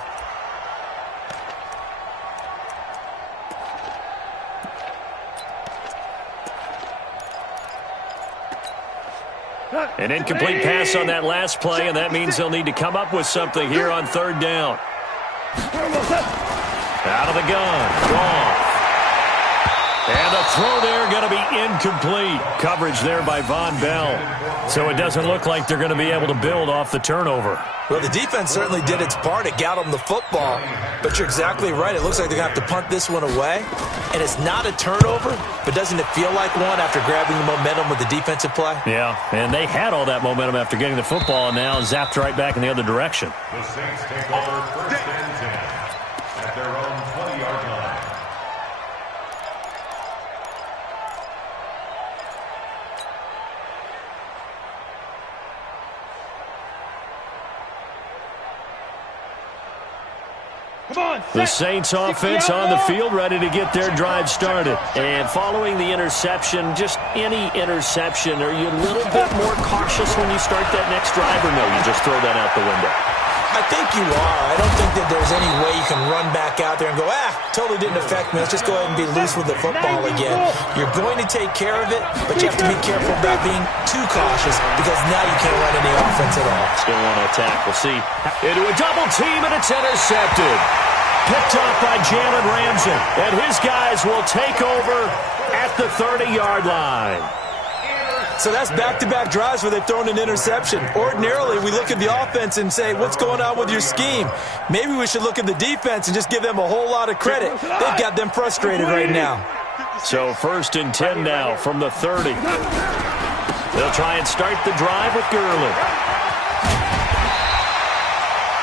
An incomplete pass on that last play, and that means they'll need to come up with something here on 3rd down. Out of the gun. Gone. And the throw there going to be incomplete. Coverage there by Von Bell. So it doesn't look like they're going to be able to build off the turnover. Well, the defense certainly did its part. It got them the football. But you're exactly right. It looks like they're going to have to punt this one away. And it's not a turnover, but doesn't it feel like one after grabbing the momentum with the defensive play? Yeah, and they had all that momentum after getting the football and now zapped right back in the other direction. The Saints take over 1st and 10 at their own 20-yard line. The Saints offense on the field ready to get their drive started. And following the interception, just any interception, are you a little bit more cautious when you start that next drive, or no, you just throw that out the window? I think you are. I don't think that there's any way you can run back out there and go, totally didn't affect me. Let's just go ahead and be loose with the football again. You're going to take care of it, but you have to be careful about being too cautious because now you can't run any offense at all. Still want to attack. We'll see. Into a double team, and it's intercepted. Picked off by Jalen Ramsey, and his guys will take over at the 30-yard line. So that's back-to-back drives where they've thrown an interception. Ordinarily, we look at the offense and say, what's going on with your scheme? Maybe we should look at the defense and just give them a whole lot of credit. They've got them frustrated right now. So 1st and 10 now from the 30. They'll try and start the drive with Gurley.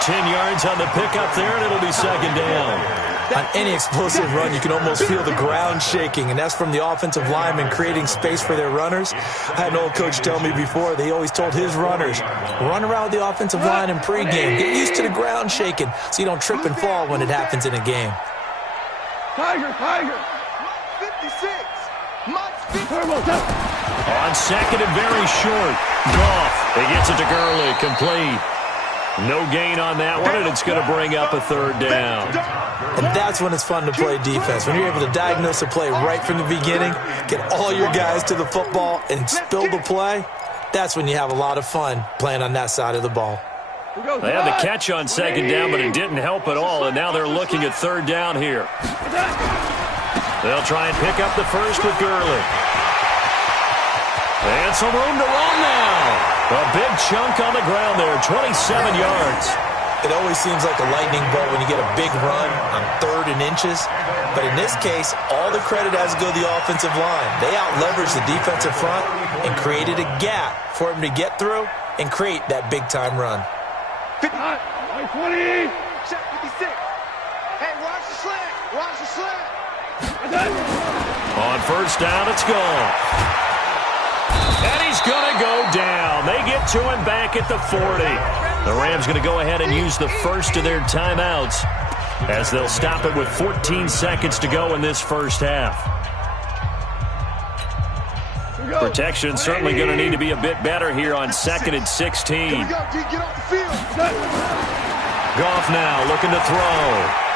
10 yards on the pickup there, and it'll be 2nd down. On any explosive run, you can almost feel the ground shaking, and that's from the offensive linemen creating space for their runners. I had an old coach tell me before, they always told his runners, run around with the offensive line in pregame. Get used to the ground shaking so you don't trip and fall when it happens in a game. Tiger. 56. On 2nd and very short. Goff. He gets it to Gurley. Complete. No gain on that one, and it's going to bring up a 3rd down. And that's when it's fun to play defense. When you're able to diagnose a play right from the beginning, get all your guys to the football, and spill the play, that's when you have a lot of fun playing on that side of the ball. They had the catch on 2nd down, but it didn't help at all, and now they're looking at 3rd down here. They'll try and pick up the first with Gurley. And some room to run now. A big chunk on the ground there, 27 yards. It always seems like a lightning bolt when you get a big run on 3rd and inches. But in this case, all the credit has to go to the offensive line. They out-leveraged the defensive front and created a gap for him to get through and create that big-time run. 20. Check 56. Hey, watch the slant. Watch the slant. On 1st down, it's gone. And he's going to go down. They get to him back at the 40. The Rams going to go ahead and use the first of their timeouts as they'll stop it with 14 seconds to go in this first half. Protection certainly going to need to be a bit better here on 2nd and 16. Here we go, D. Get off the field. Goff now looking to throw.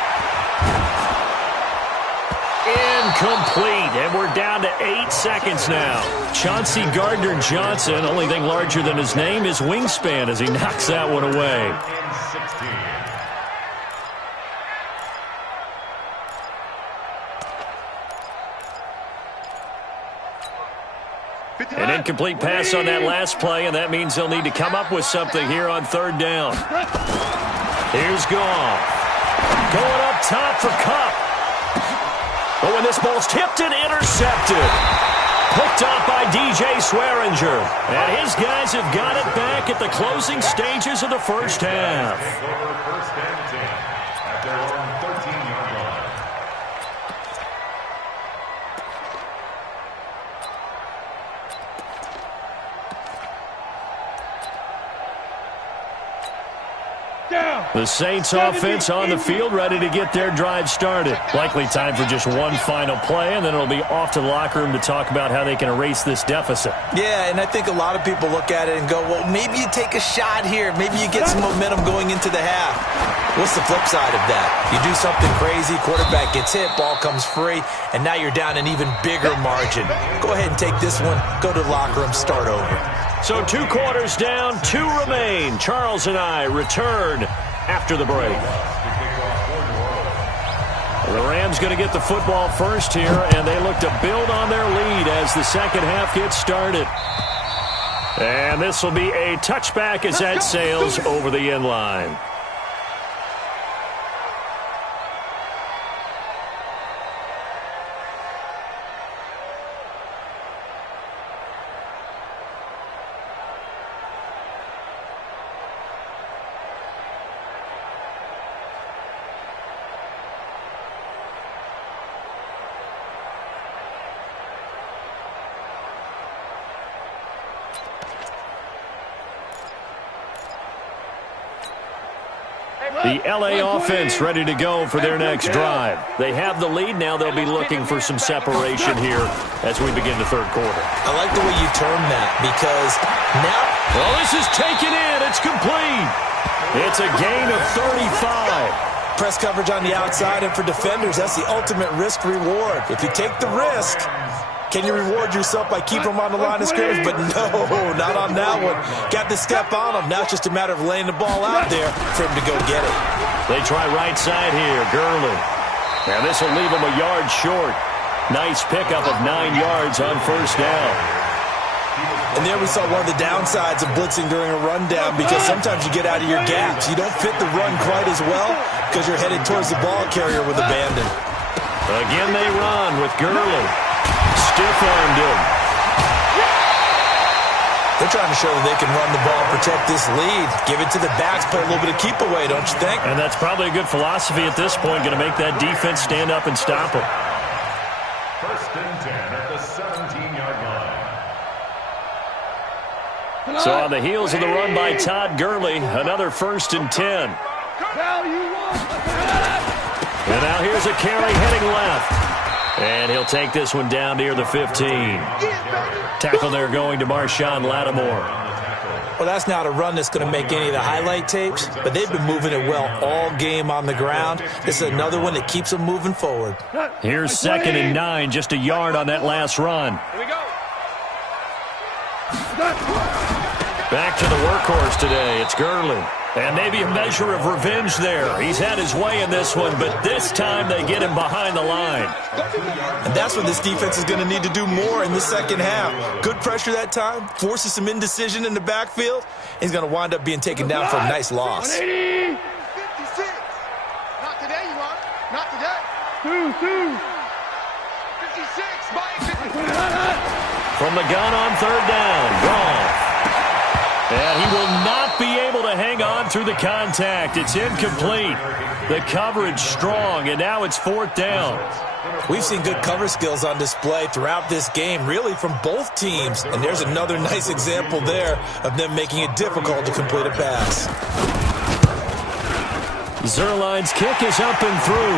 Incomplete, and we're down to 8 seconds now. Chauncey Gardner-Johnson, only thing larger than his name is wingspan as he knocks that one away. An incomplete pass on that last play, and that means they'll need to come up with something here on 3rd down. Here's Goff. Going up top for Kupp. But when this ball's tipped and intercepted. Picked off by DJ Swearinger. And his guys have got it back at the closing stages of the first half. First and 10 at their own 13-yard line. The Saints offense on the field, ready to get their drive started. Likely time for just one final play, and then it'll be off to the locker room to talk about how they can erase this deficit. Yeah, and I think a lot of people look at it and go, well, maybe you take a shot here. Maybe you get some momentum going into the half. What's the flip side of that? You do something crazy, quarterback gets hit, ball comes free, and now you're down an even bigger margin. Go ahead and take this one, go to the locker room, start over. So 2 quarters down, 2 remain. Charles and I return after the break. The Rams going to get the football first here, and they look to build on their lead as the second half gets started. And this will be a touchback as that sails over the end line. The LA offense ready to go for their next drive. They have the lead. Now they'll be looking for some separation here as we begin the third quarter. I like the way you term that because now... Well, this is taken in. It's complete. It's a gain of 35. Press coverage on the outside, and for defenders, that's the ultimate risk-reward. If you take the risk, can you reward yourself by keeping them on the line of scrimmage? But no, not on that one. Got to step on them. Now it's just a matter of laying the ball out there for him to go get it. They try right side here, Gurley. Now this will leave him a yard short. Nice pickup of 9 yards on first down. And there we saw one of the downsides of blitzing during a rundown because sometimes you get out of your gaps. You don't fit the run quite as well because you're headed towards the ball carrier with abandon. Again they run with Gurley. Stiff-armed him. They're trying to show that they can run the ball, protect this lead. Give it to the backs, play a little bit of keep away, don't you think? And that's probably a good philosophy at this point, going to make that defense stand up and stop them. First and 10 at the 17-yard line. So on the heels of the run by Todd Gurley, another first and 10. And now here's a carry heading left. And he'll take this one down near the 15. Tackle there going to Marshawn Lattimore. Well, that's not a run that's going to make any of the highlight tapes, but they've been moving it well all game on the ground. This is another one that keeps them moving forward. Here's 2nd and 9, just a yard on that last run. Here we go. Back to the workhorse today. It's Gurley. And maybe a measure of revenge there. He's had his way in this one, but this time they get him behind the line. And that's what this defense is going to need to do more in the second half. Good pressure that time, forces some indecision in the backfield. He's going to wind up being taken down for a nice loss. 56. Not today, you want? Not today. 56. Mike. From the gun on third down. Goff. And he will not be able to hang on through the contact. It's incomplete. The coverage strong, and now it's 4th down. We've seen good cover skills on display throughout this game, really from both teams. And there's another nice example there of them making it difficult to complete a pass. Zerline's kick is up and through.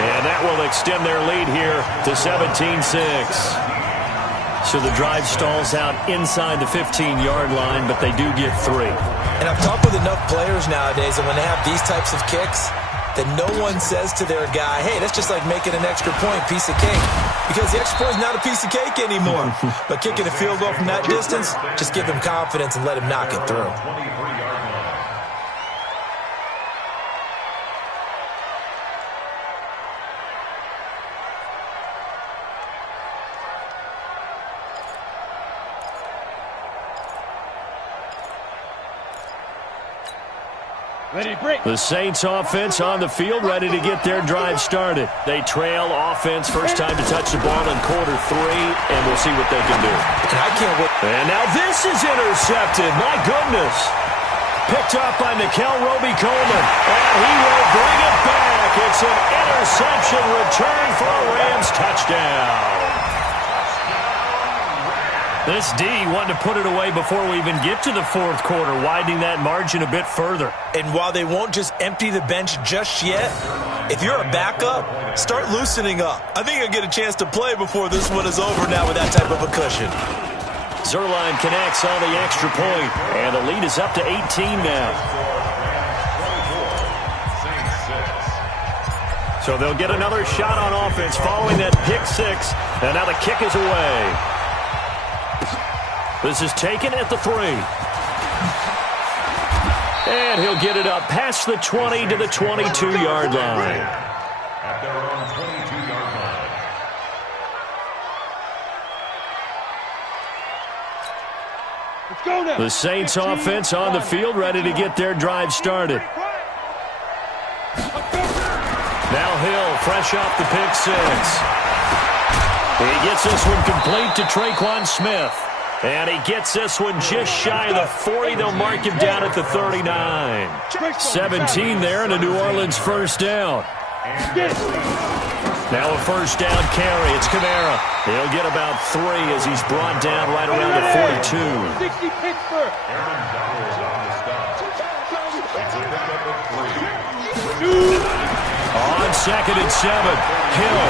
And that will extend their lead here to 17-6. So the drive stalls out inside the 15-yard line, but they do get 3. And I've talked with enough players nowadays, and when they have these types of kicks, that no one says to their guy, hey, that's just like making an extra point, piece of cake. Because the extra point is not a piece of cake anymore. But kicking a field goal from that distance, just give him confidence and let him knock it through. The Saints offense on the field, ready to get their drive started. They trail offense, first time to touch the ball in quarter 3, and we'll see what they can do. And I can't wait. And now this is intercepted. My goodness. Picked up by Nickel Roby-Coleman, and he will bring it back. It's an interception return for a Rams touchdown. This D wanted to put it away before we even get to the 4th quarter, widening that margin a bit further. And while they won't just empty the bench just yet, if you're a backup, start loosening up. I think you'll get a chance to play before this one is over now with that type of a cushion. Zerline connects on the extra point, and the lead is up to 18 now. So they'll get another shot on offense following that pick 6, and now the kick is away. This is taken at the 3. And he'll get it up past the 20 to the 22-yard line. At their own 22-yard line. Let's go now. The Saints offense on the field, ready to get their drive started. Now Hill, fresh off the pick 6. He gets this one complete to Traquan Smith. And he gets this one just shy of the 40. They'll mark him down at the 39. 17 there and a New Orleans first down. Now a first down carry. It's Kamara. He'll get about 3 as he's brought down right around the 42. 60 Pittsburgh. On 2nd and 7, Hill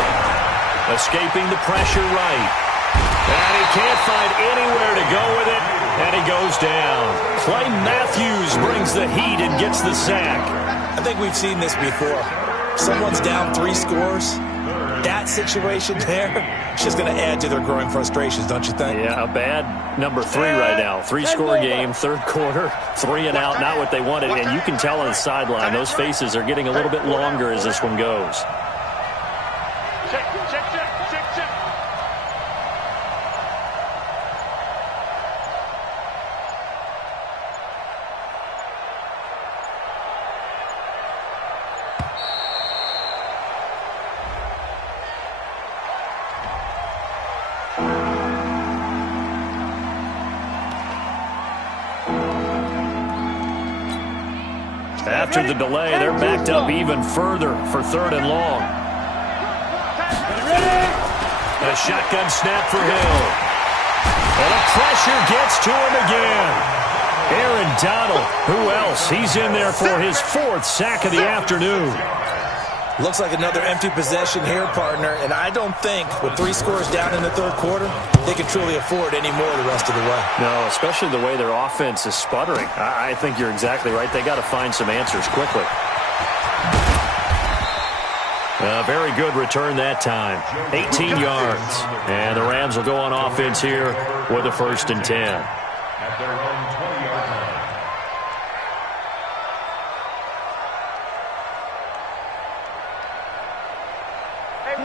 escaping the pressure right. And he can't find anywhere to go with it, and he goes down. Clay Matthews brings the heat and gets the sack. I think we've seen this before. Someone's down 3 scores. That situation there is just going to add to their growing frustrations, don't you think? Yeah, a bad number 3 right now. 3-score game, 3rd quarter, 3 and out, not what they wanted. And you can tell on the sideline, those faces are getting a little bit longer as this one goes. After the delay, they're backed up even further for 3rd and long. A shotgun snap for Hill. And the pressure gets to him again. Aaron Donald, who else? He's in there for his 4th sack of the afternoon. Looks like another empty possession here, partner. And I don't think, with 3 scores down in the 3rd quarter, they can truly afford any more the rest of the way. No, especially the way their offense is sputtering. I think you're exactly right. They got to find some answers quickly. A very good return that time. 18 yards. And the Rams will go on offense here with a 1st and 10. At their own 20-yard line.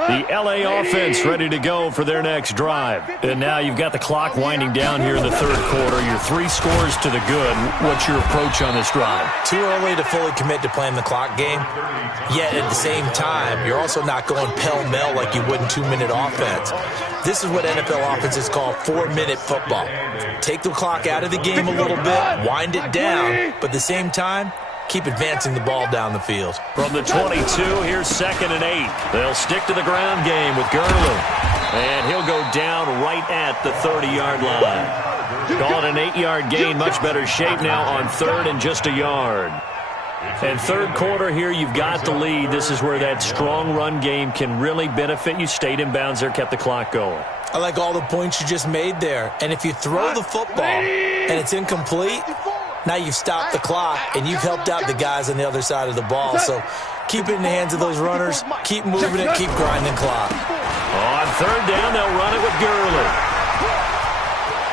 The L.A. offense ready to go for their next drive. And now you've got the clock winding down here in the 3rd quarter. You're 3 scores to the good. What's your approach on this drive? Too early to fully commit to playing the clock game. Yet at the same time, you're also not going pell-mell like you would in 2-minute offense. This is what NFL offenses call 4-minute football. Take the clock out of the game a little bit, wind it down, but at the same time, keep advancing the ball down the field. From the 22, here's 2nd and 8. They'll stick to the ground game with Gurley. And he'll go down right at the 30-yard line. Call it an 8-yard gain, much better shape now on 3rd and just a yard. And 3rd quarter here, you've got the lead. This is where that strong run game can really benefit you. Stayed in bounds there, kept the clock going. I like all the points you just made there. And if you throw the football and it's incomplete, now you've stopped the clock, and you've helped out the guys on the other side of the ball. So keep it in the hands of those runners. Keep moving it. Keep grinding clock. On 3rd down, they'll run it with Gurley.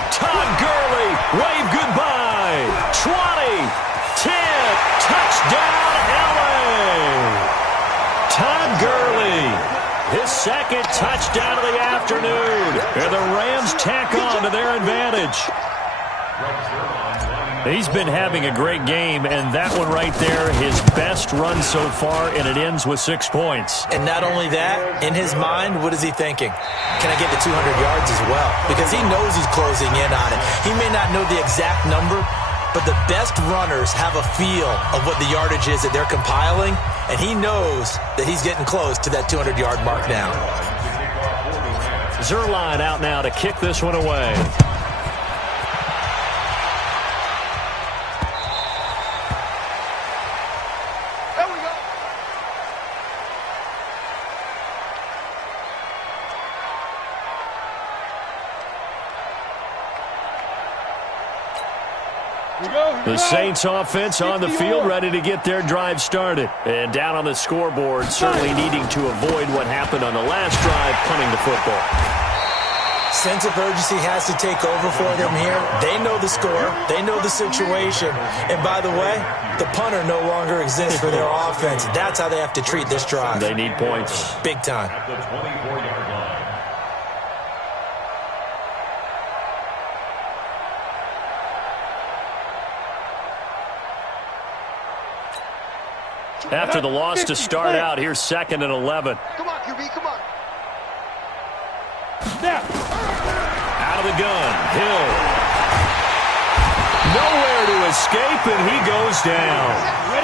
Todd Gurley, wave goodbye. 20, 10, touchdown, L.A. Todd Gurley, his 2nd touchdown of the afternoon. And the Rams tack on to their advantage. He's been having a great game, and that one right there, his best run so far, and it ends with 6 points. And not only that, in his mind, what is he thinking? Can I get to 200 yards as well? Because he knows he's closing in on it. He may not know the exact number, but the best runners have a feel of what the yardage is that they're compiling, and he knows that he's getting close to that 200-yard mark now. Zuerlein out now to kick this one away. The Saints offense on the field, ready to get their drive started. And down on the scoreboard, certainly needing to avoid what happened on the last drive, punting the football. Sense of urgency has to take over for them here. They know the score. They know the situation. And by the way, the punter no longer exists for their offense. That's how they have to treat this drive. They need points. Big time. At the 24-yard line. After the loss to start out, here's 2nd and 11. Come on, QB, come on. Snap. Out of the gun, Hill. Nowhere to escape, and he goes down.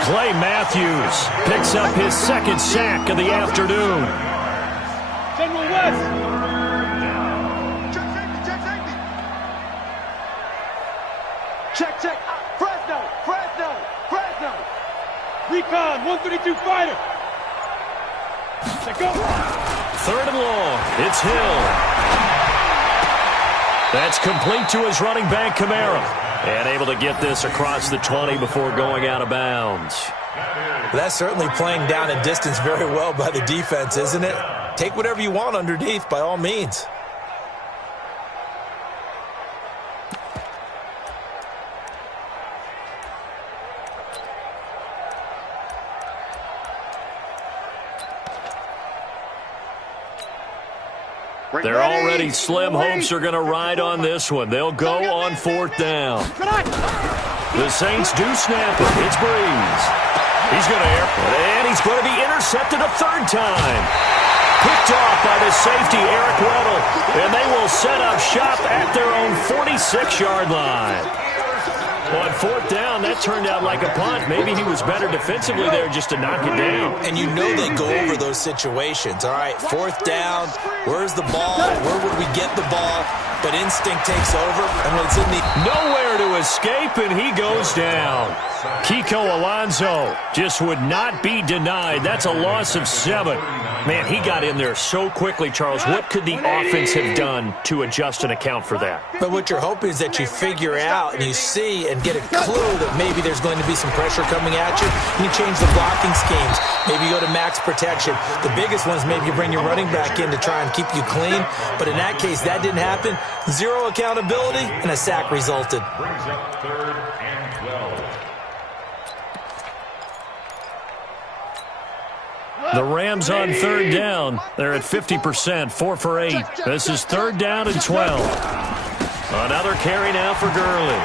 Clay Matthews picks up his 2nd sack of the afternoon. General West. Check safety, check safety. Check, check. Fresno, Fresno, Fresno. Recon, 132 fighter. Go. 3rd and long. It's Hill. That's complete to his running back, Kamara. And able to get this across the 20 before going out of bounds. That's certainly playing down a distance very well by the defense, isn't it? Take whatever you want underneath, by all means. They're already slim hopes are going to ride on this one. They'll go on 4th down. The Saints do snap it. It's Breeze. He's going to air it, and he's going to be intercepted a 3rd time. Picked off by the safety, Eric Weddle, and they will set up shop at their own 46-yard line. On 4th down, that turned out like a punt. Maybe he was better defensively there just to knock it down. And you know they go over those situations. All right, 4th down, where's the ball? Where would we get the ball? But instinct takes over, and when it's in the... Nowhere to escape, and he goes down. Kiko Alonso just would not be denied. That's a loss of 7. Man, he got in there so quickly, Charles. What could the offense have done to adjust and account for that? But what you're hoping is that you figure out and you see and get a clue that maybe there's going to be some pressure coming at you. You change the blocking schemes. Maybe you go to max protection. The biggest one is maybe you bring your running back in to try and keep you clean. But in that case, that didn't happen. 0 accountability, and a sack resulted. Brings up 3rd and 12. The Rams on 3rd down. They're at 50%, 4 for 8. This is 3rd down and 12. Another carry now for Gurley.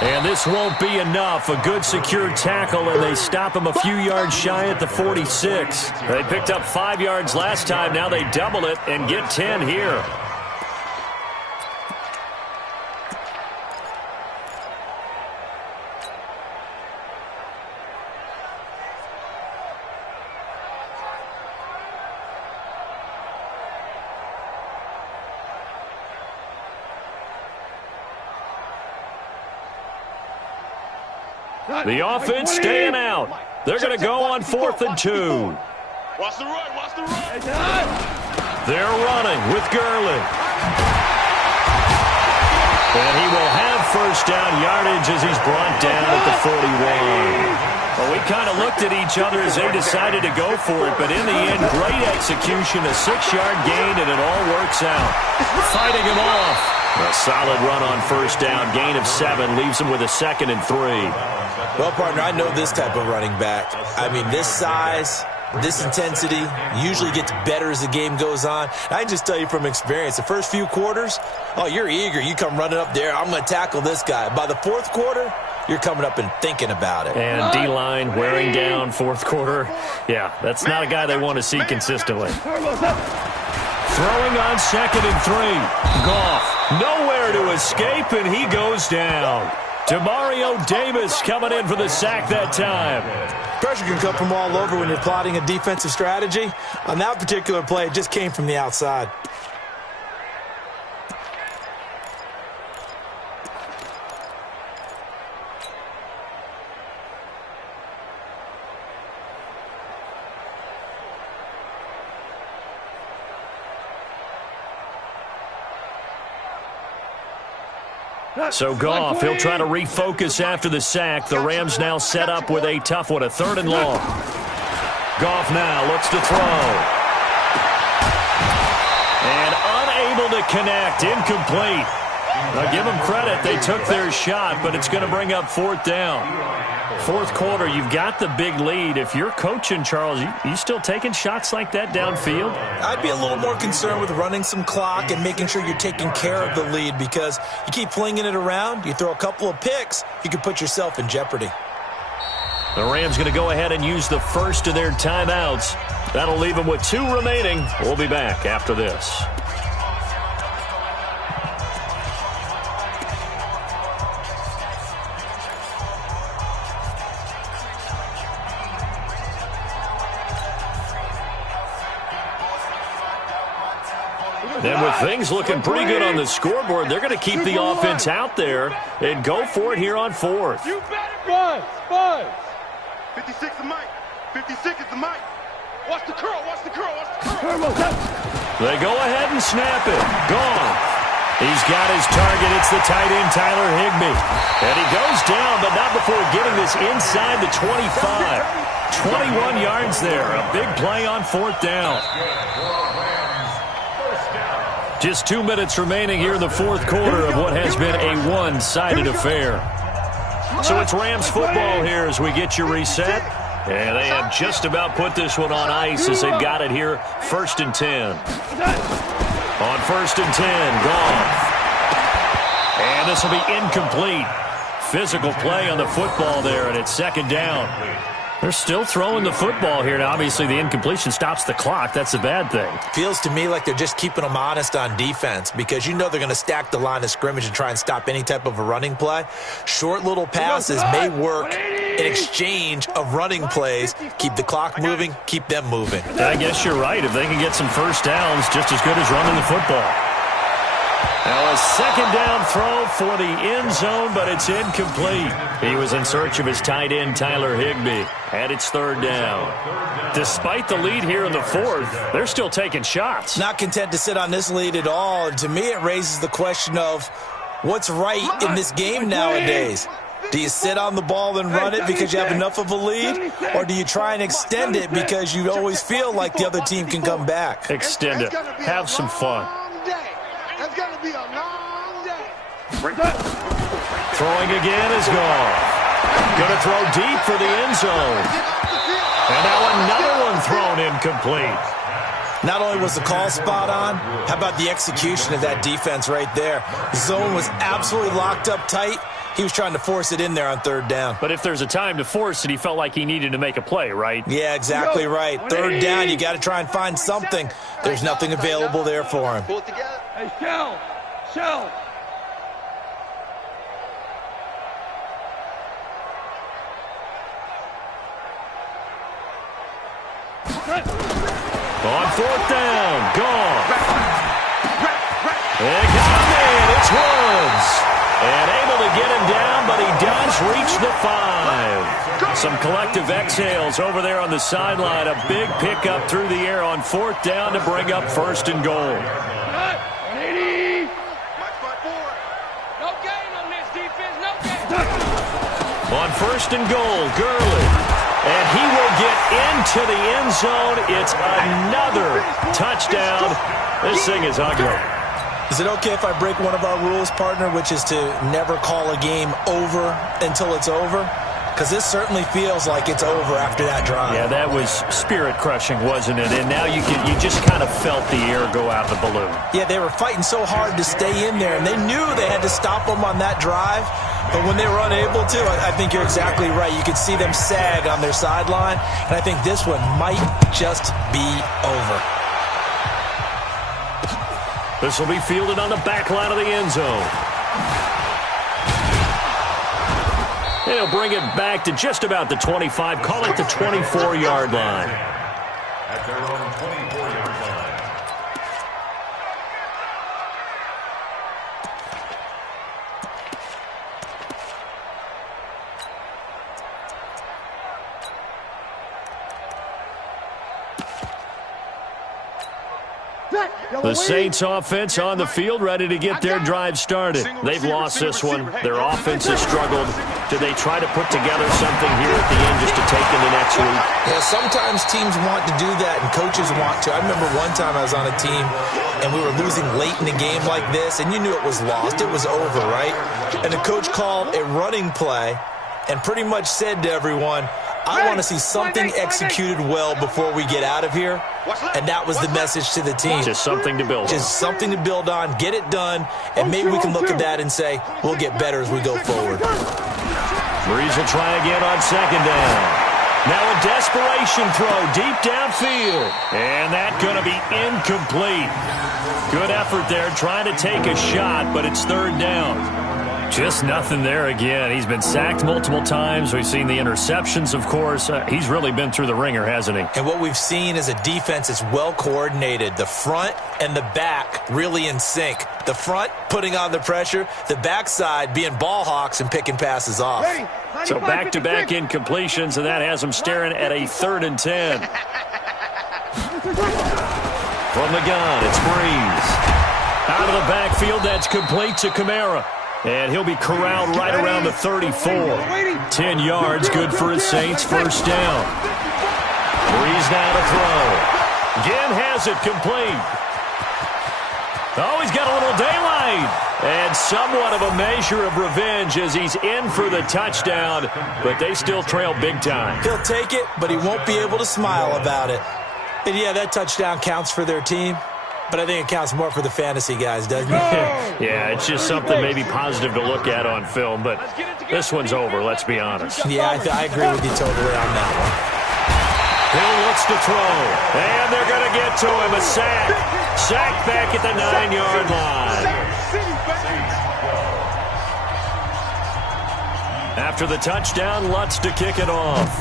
And this won't be enough. A good secure tackle, and they stop him a few yards shy at the 46. They picked up 5 yards last time. Now they double it and get 10 here. The offense staying out. They're going to go on 4th and 2. Watch the run, watch the run. They're running with Gurley. And he will have 1st down yardage as he's brought down at the 41. Well, we kind of looked at each other as they decided to go for it, but in the end, great execution, a 6-yard gain, and it all works out. Fighting him off. A solid run on 1st down, gain of 7, leaves him with a 2nd and 3. Well, partner, I know this type of running back. I mean, this size, this intensity usually gets better as the game goes on. I just tell you from experience, the first few quarters, oh, you're eager. You come running up there, I'm going to tackle this guy. By the 4th quarter, you're coming up and thinking about it. And D-line wearing down 4th quarter. Yeah, that's not a guy they want to see consistently. Throwing on 2nd and 3. Goff, nowhere to escape, and he goes down. Demario Davis coming in for the sack that time. Pressure can come from all over when you're plotting a defensive strategy. On that particular play, it just came from the outside. So Goff, he'll try to refocus after the sack. The Rams now set up with a tough one, a 3rd and long. Goff now looks to throw. And unable to connect, incomplete. Now give them credit, they took their shot, but it's going to bring up 4th down. 4th quarter, you've got the big lead. If you're coaching, Charles, you still taking shots like that downfield? I'd be a little more concerned with running some clock and making sure you're taking care of the lead, because you keep flinging it around, you throw a couple of picks, you can put yourself in jeopardy. The Rams going to go ahead and use the first of their timeouts. That'll leave them with 2 remaining. We'll be back after this. And with things looking pretty good on the scoreboard, they're going to keep the offense out there and go for it here on fourth. You better buzz. 56 is Mike. 56 is the Mike. Watch the curl. Watch the curl. Watch the curl. They go ahead and snap it. Gone. He's got his target. It's the tight end, Tyler Higbee. And he goes down, but not before getting this inside the 25. 21 yards there. A big play on fourth down. Just 2 minutes remaining here in the fourth quarter of what has been a one-sided affair. So it's Rams football here as we get you reset. And they have just about put this one on ice as they've got it here, 1st and 10. On 1st and 10, Goff. And this will be incomplete. Physical play on the football there, and it's 2nd down. They're still throwing the football here. Now, obviously, the incompletion stops the clock. That's a bad thing. Feels to me like they're just keeping them honest on defense because you know they're going to stack the line of scrimmage and try and stop any type of a running play. Short little passes may work in exchange of running plays. Keep the clock moving, keep them moving. I guess you're right. If they can get some first downs, just as good as running the football. Now a 2nd down throw for the end zone, but it's incomplete. He was in search of his tight end, Tyler Higbee, and it's 3rd down. Despite the lead here in the fourth, they're still taking shots. Not content to sit on this lead at all. And to me, it raises the question of what's right in this game nowadays. Do you sit on the ball and run it because you have enough of a lead? Or do you try and extend it because you always feel like the other team can come back? Extend it. Have some fun. It's going to be a long day. Throwing again is gone. Going to throw deep for the end zone. And now another one thrown incomplete. Not only was the call spot on, how about the execution of that defense right there? The zone was absolutely locked up tight. He was trying to force it in there on 3rd down. But if there's a time to force it, he felt like he needed to make a play, right? Yeah, exactly right. 3rd down, you got to try and find something. There's nothing available there for him. Pull it together. Hey, Shell. On 4th down, gone. They got him in. It's Woods. And able to get him down, but he does reach the 5. Some collective exhales over there on the sideline. A big pickup through the air on 4th down to bring up 1st and goal. 180. No gain on this defense. No gain. On 1st and goal, Gurley. And he will get into the end zone. It's another touchdown. This thing is ugly. Is it okay if I break one of our rules, partner, which is to never call a game over until it's over? Because this certainly feels like it's over after that drive. Yeah, that was spirit-crushing, wasn't it? And now you just kind of felt the air go out of the balloon. Yeah, they were fighting so hard to stay in there, and they knew they had to stop them on that drive. But when they were unable to, I think you're exactly right. You could see them sag on their sideline, and I think this one might just be over. This will be fielded on the back line of the end zone. He'll bring it back to just about the 25. Call it the 24-yard line. At their own 24-yard line. The Saints offense on the field, ready to get their drive started. They've lost this one. Their offense has struggled. Do they try to put together something here at the end just to take into next week? Yeah, sometimes teams want to do that, and coaches want to. I remember one time I was on a team, and we were losing late in a game like this, and you knew it was lost. It was over, right? And the coach called a running play and pretty much said to everyone, I want to see something executed well before we get out of here. And that was the message to the team. Just something to build on. Just something to build on, get it done, and maybe we can look at that and say, we'll get better as we go forward. Breeze will try again on 2nd down. Now a desperation throw deep downfield. And that's going to be incomplete. Good effort there trying to take a shot, but it's 3rd down. Just nothing there again. He's been sacked multiple times. We've seen the interceptions, of course. He's really been through the ringer, hasn't he? And what we've seen is a defense that's well coordinated. The front and the back really in sync. The front putting on the pressure, the backside being ball hawks and picking passes off. So back-to-back incompletions, and that has him staring at a 3rd and 10. From the gun, it's Breeze. Out of the backfield, that's complete to Kamara. And he'll be corralled right around the 34. 10 yards, good for his Saints, first down. Breeze now to throw. Again has it complete. Oh, he's got a little daylight. And somewhat of a measure of revenge as he's in for the touchdown, but they still trail big time. He'll take it, but he won't be able to smile about it. And yeah, that touchdown counts for their team, but I think it counts more for the fantasy guys, doesn't it? Yeah, it's just something maybe positive to look at on film, but this one's over, let's be honest. Yeah, I agree with you totally on that one. Hill looks to throw, and they're going to get to him, a sack. Sack back at the 9-yard line. After the touchdown, Lutz to kick it off.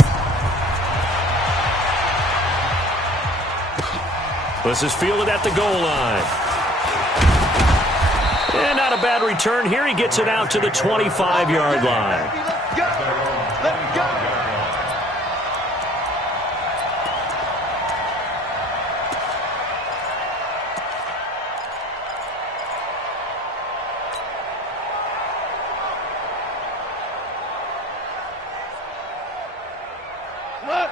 This is fielded at the goal line. And not a bad return here. He gets it out to the 25-yard line. Let's go. Let's go.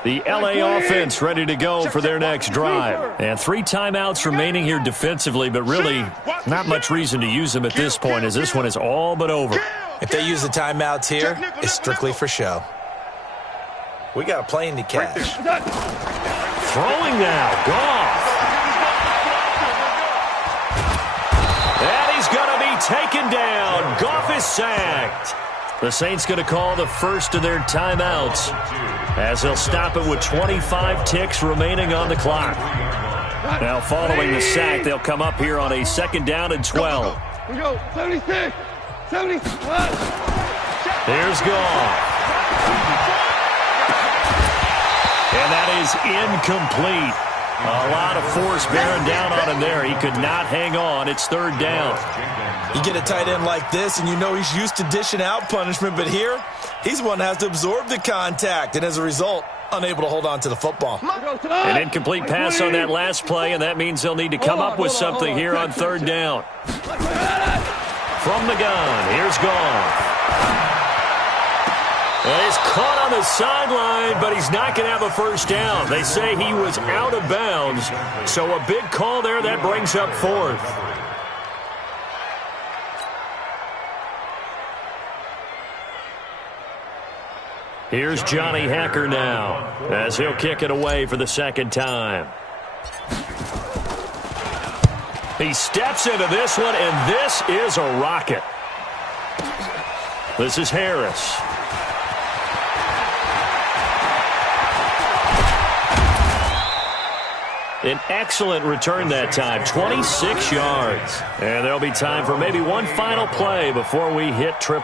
The LA offense ready to go for their next drive. And 3 timeouts remaining here defensively, but really not much reason to use them at this point as this one is all but over. If they use the timeouts here, it's strictly for show. We got a plane to catch. Throwing now, Goff. And he's going to be taken down. Goff is sacked. The Saints going to call the first of their timeouts as they'll stop it with 25 ticks remaining on the clock. Now following the sack, they'll come up here on a 2nd down and 12. We go. 76. 76. Here's Goff. And that is incomplete. A lot of force bearing down on him there. He could not hang on. It's 3rd down. You get a tight end like this, and you know he's used to dishing out punishment, but here, he's one that has to absorb the contact, and as a result, unable to hold on to the football. An incomplete pass on that last play, and that means they'll need to come up with something here on 3rd down. From the gun, here's Goff. He's caught on the sideline, but he's not going to have a first down. They say he was out of bounds, so a big call there that brings up 4th. Here's Johnny Hacker now as he'll kick it away for the 2nd time. He steps into this one, and this is a rocket. This is Harris. An excellent return that time, 26 yards. And there'll be time for maybe one final play before we hit 000.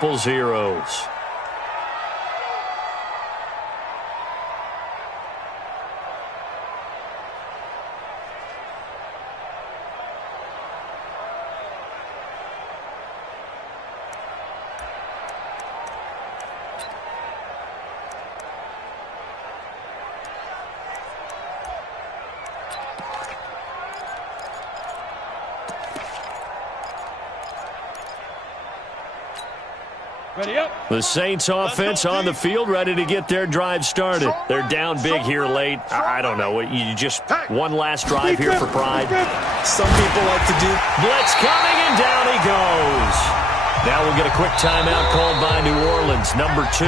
The Saints offense on the field, ready to get their drive started. They're down big here late. I don't know. You just one last drive here for pride. Some people like to do. Blitz coming, and down he goes. Now we'll get a quick timeout called by New Orleans, number 2.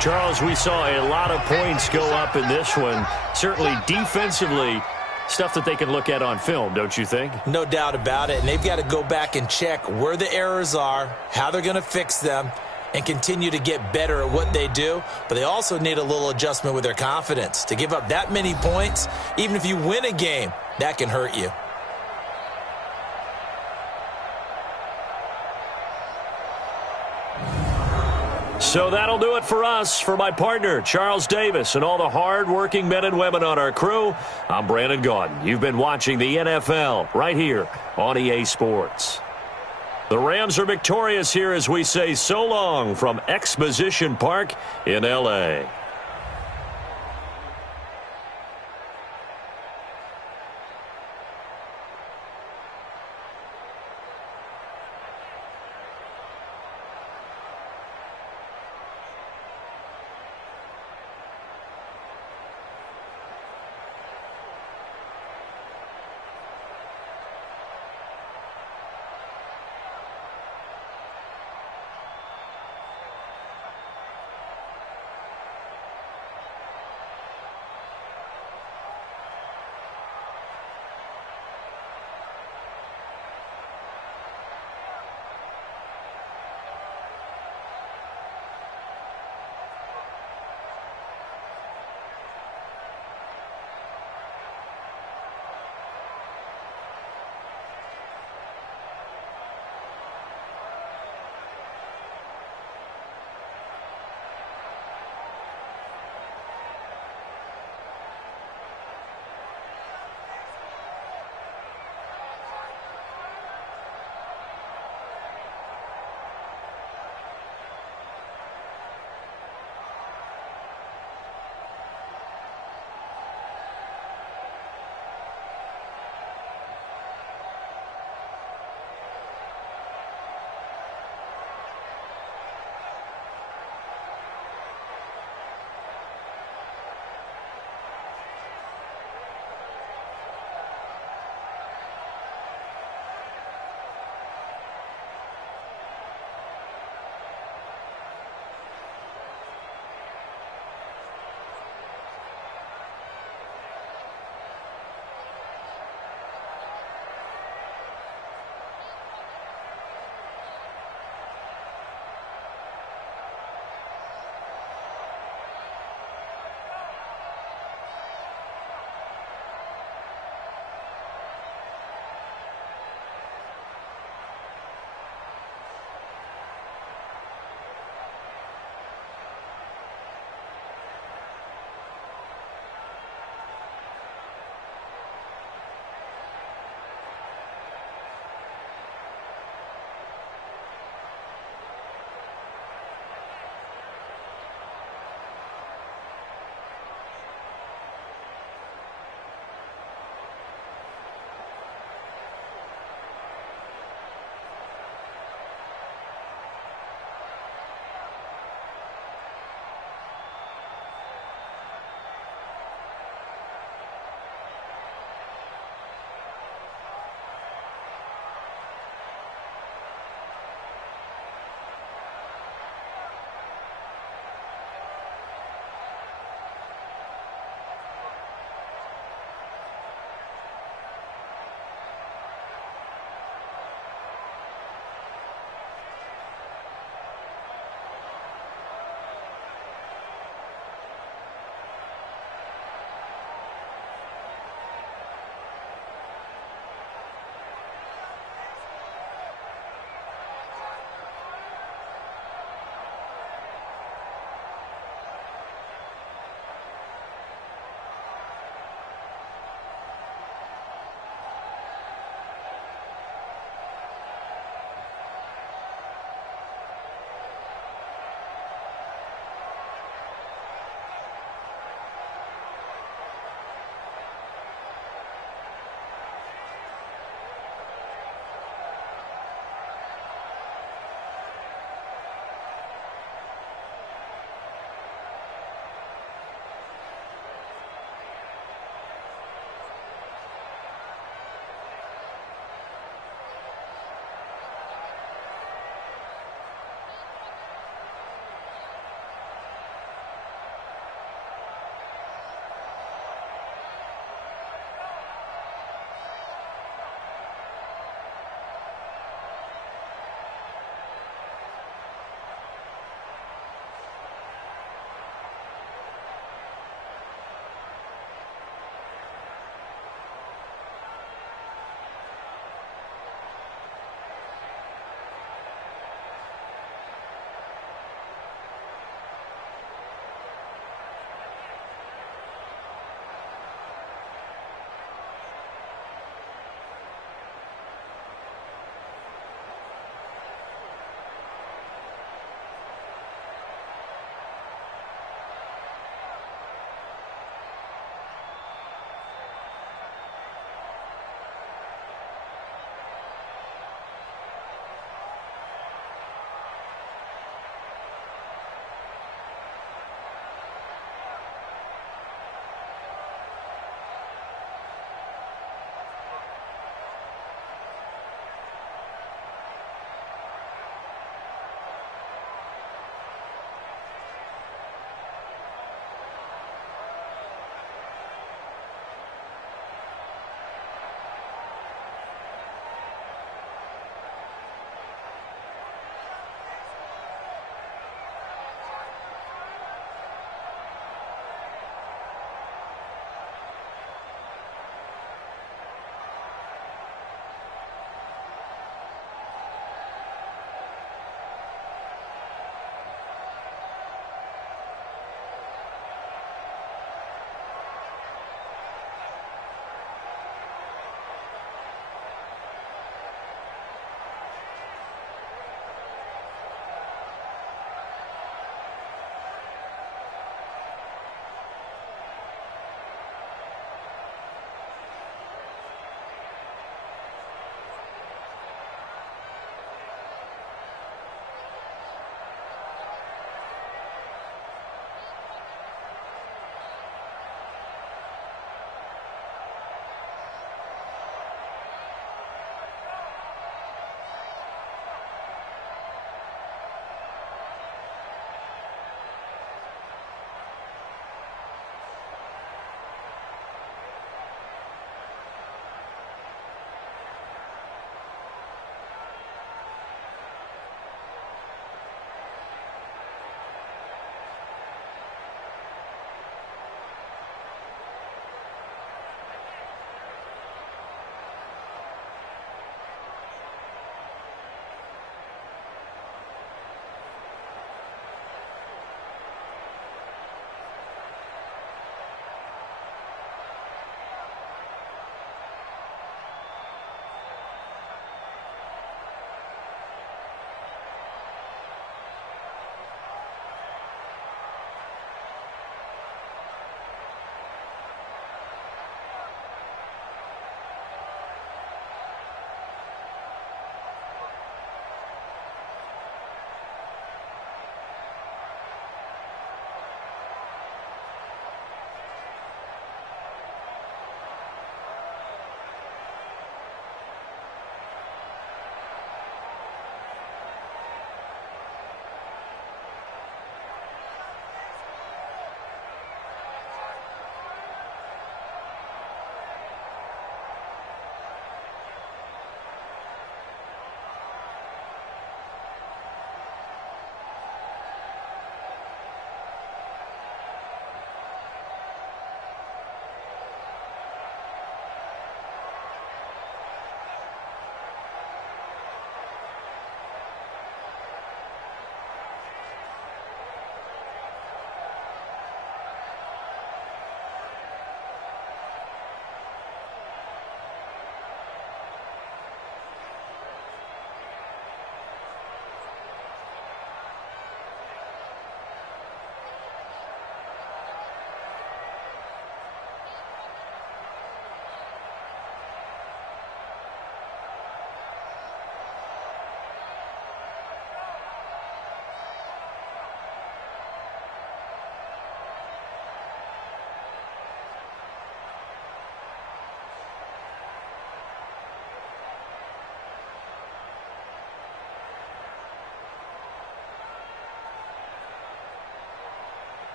Charles, we saw a lot of points go up in this one. Certainly defensively, stuff that they can look at on film, don't you think? No doubt about it. And they've got to go back and check where the errors are, how they're going to fix them, and continue to get better at what they do. But they also need a little adjustment with their confidence. To give up that many points, even if you win a game, that can hurt you. So that'll do it for us. For my partner, Charles Davis, and all the hard-working men and women on our crew, I'm Brandon Gaudin. You've been watching the NFL right here on EA Sports. The Rams are victorious here as we say so long from Exposition Park in L.A.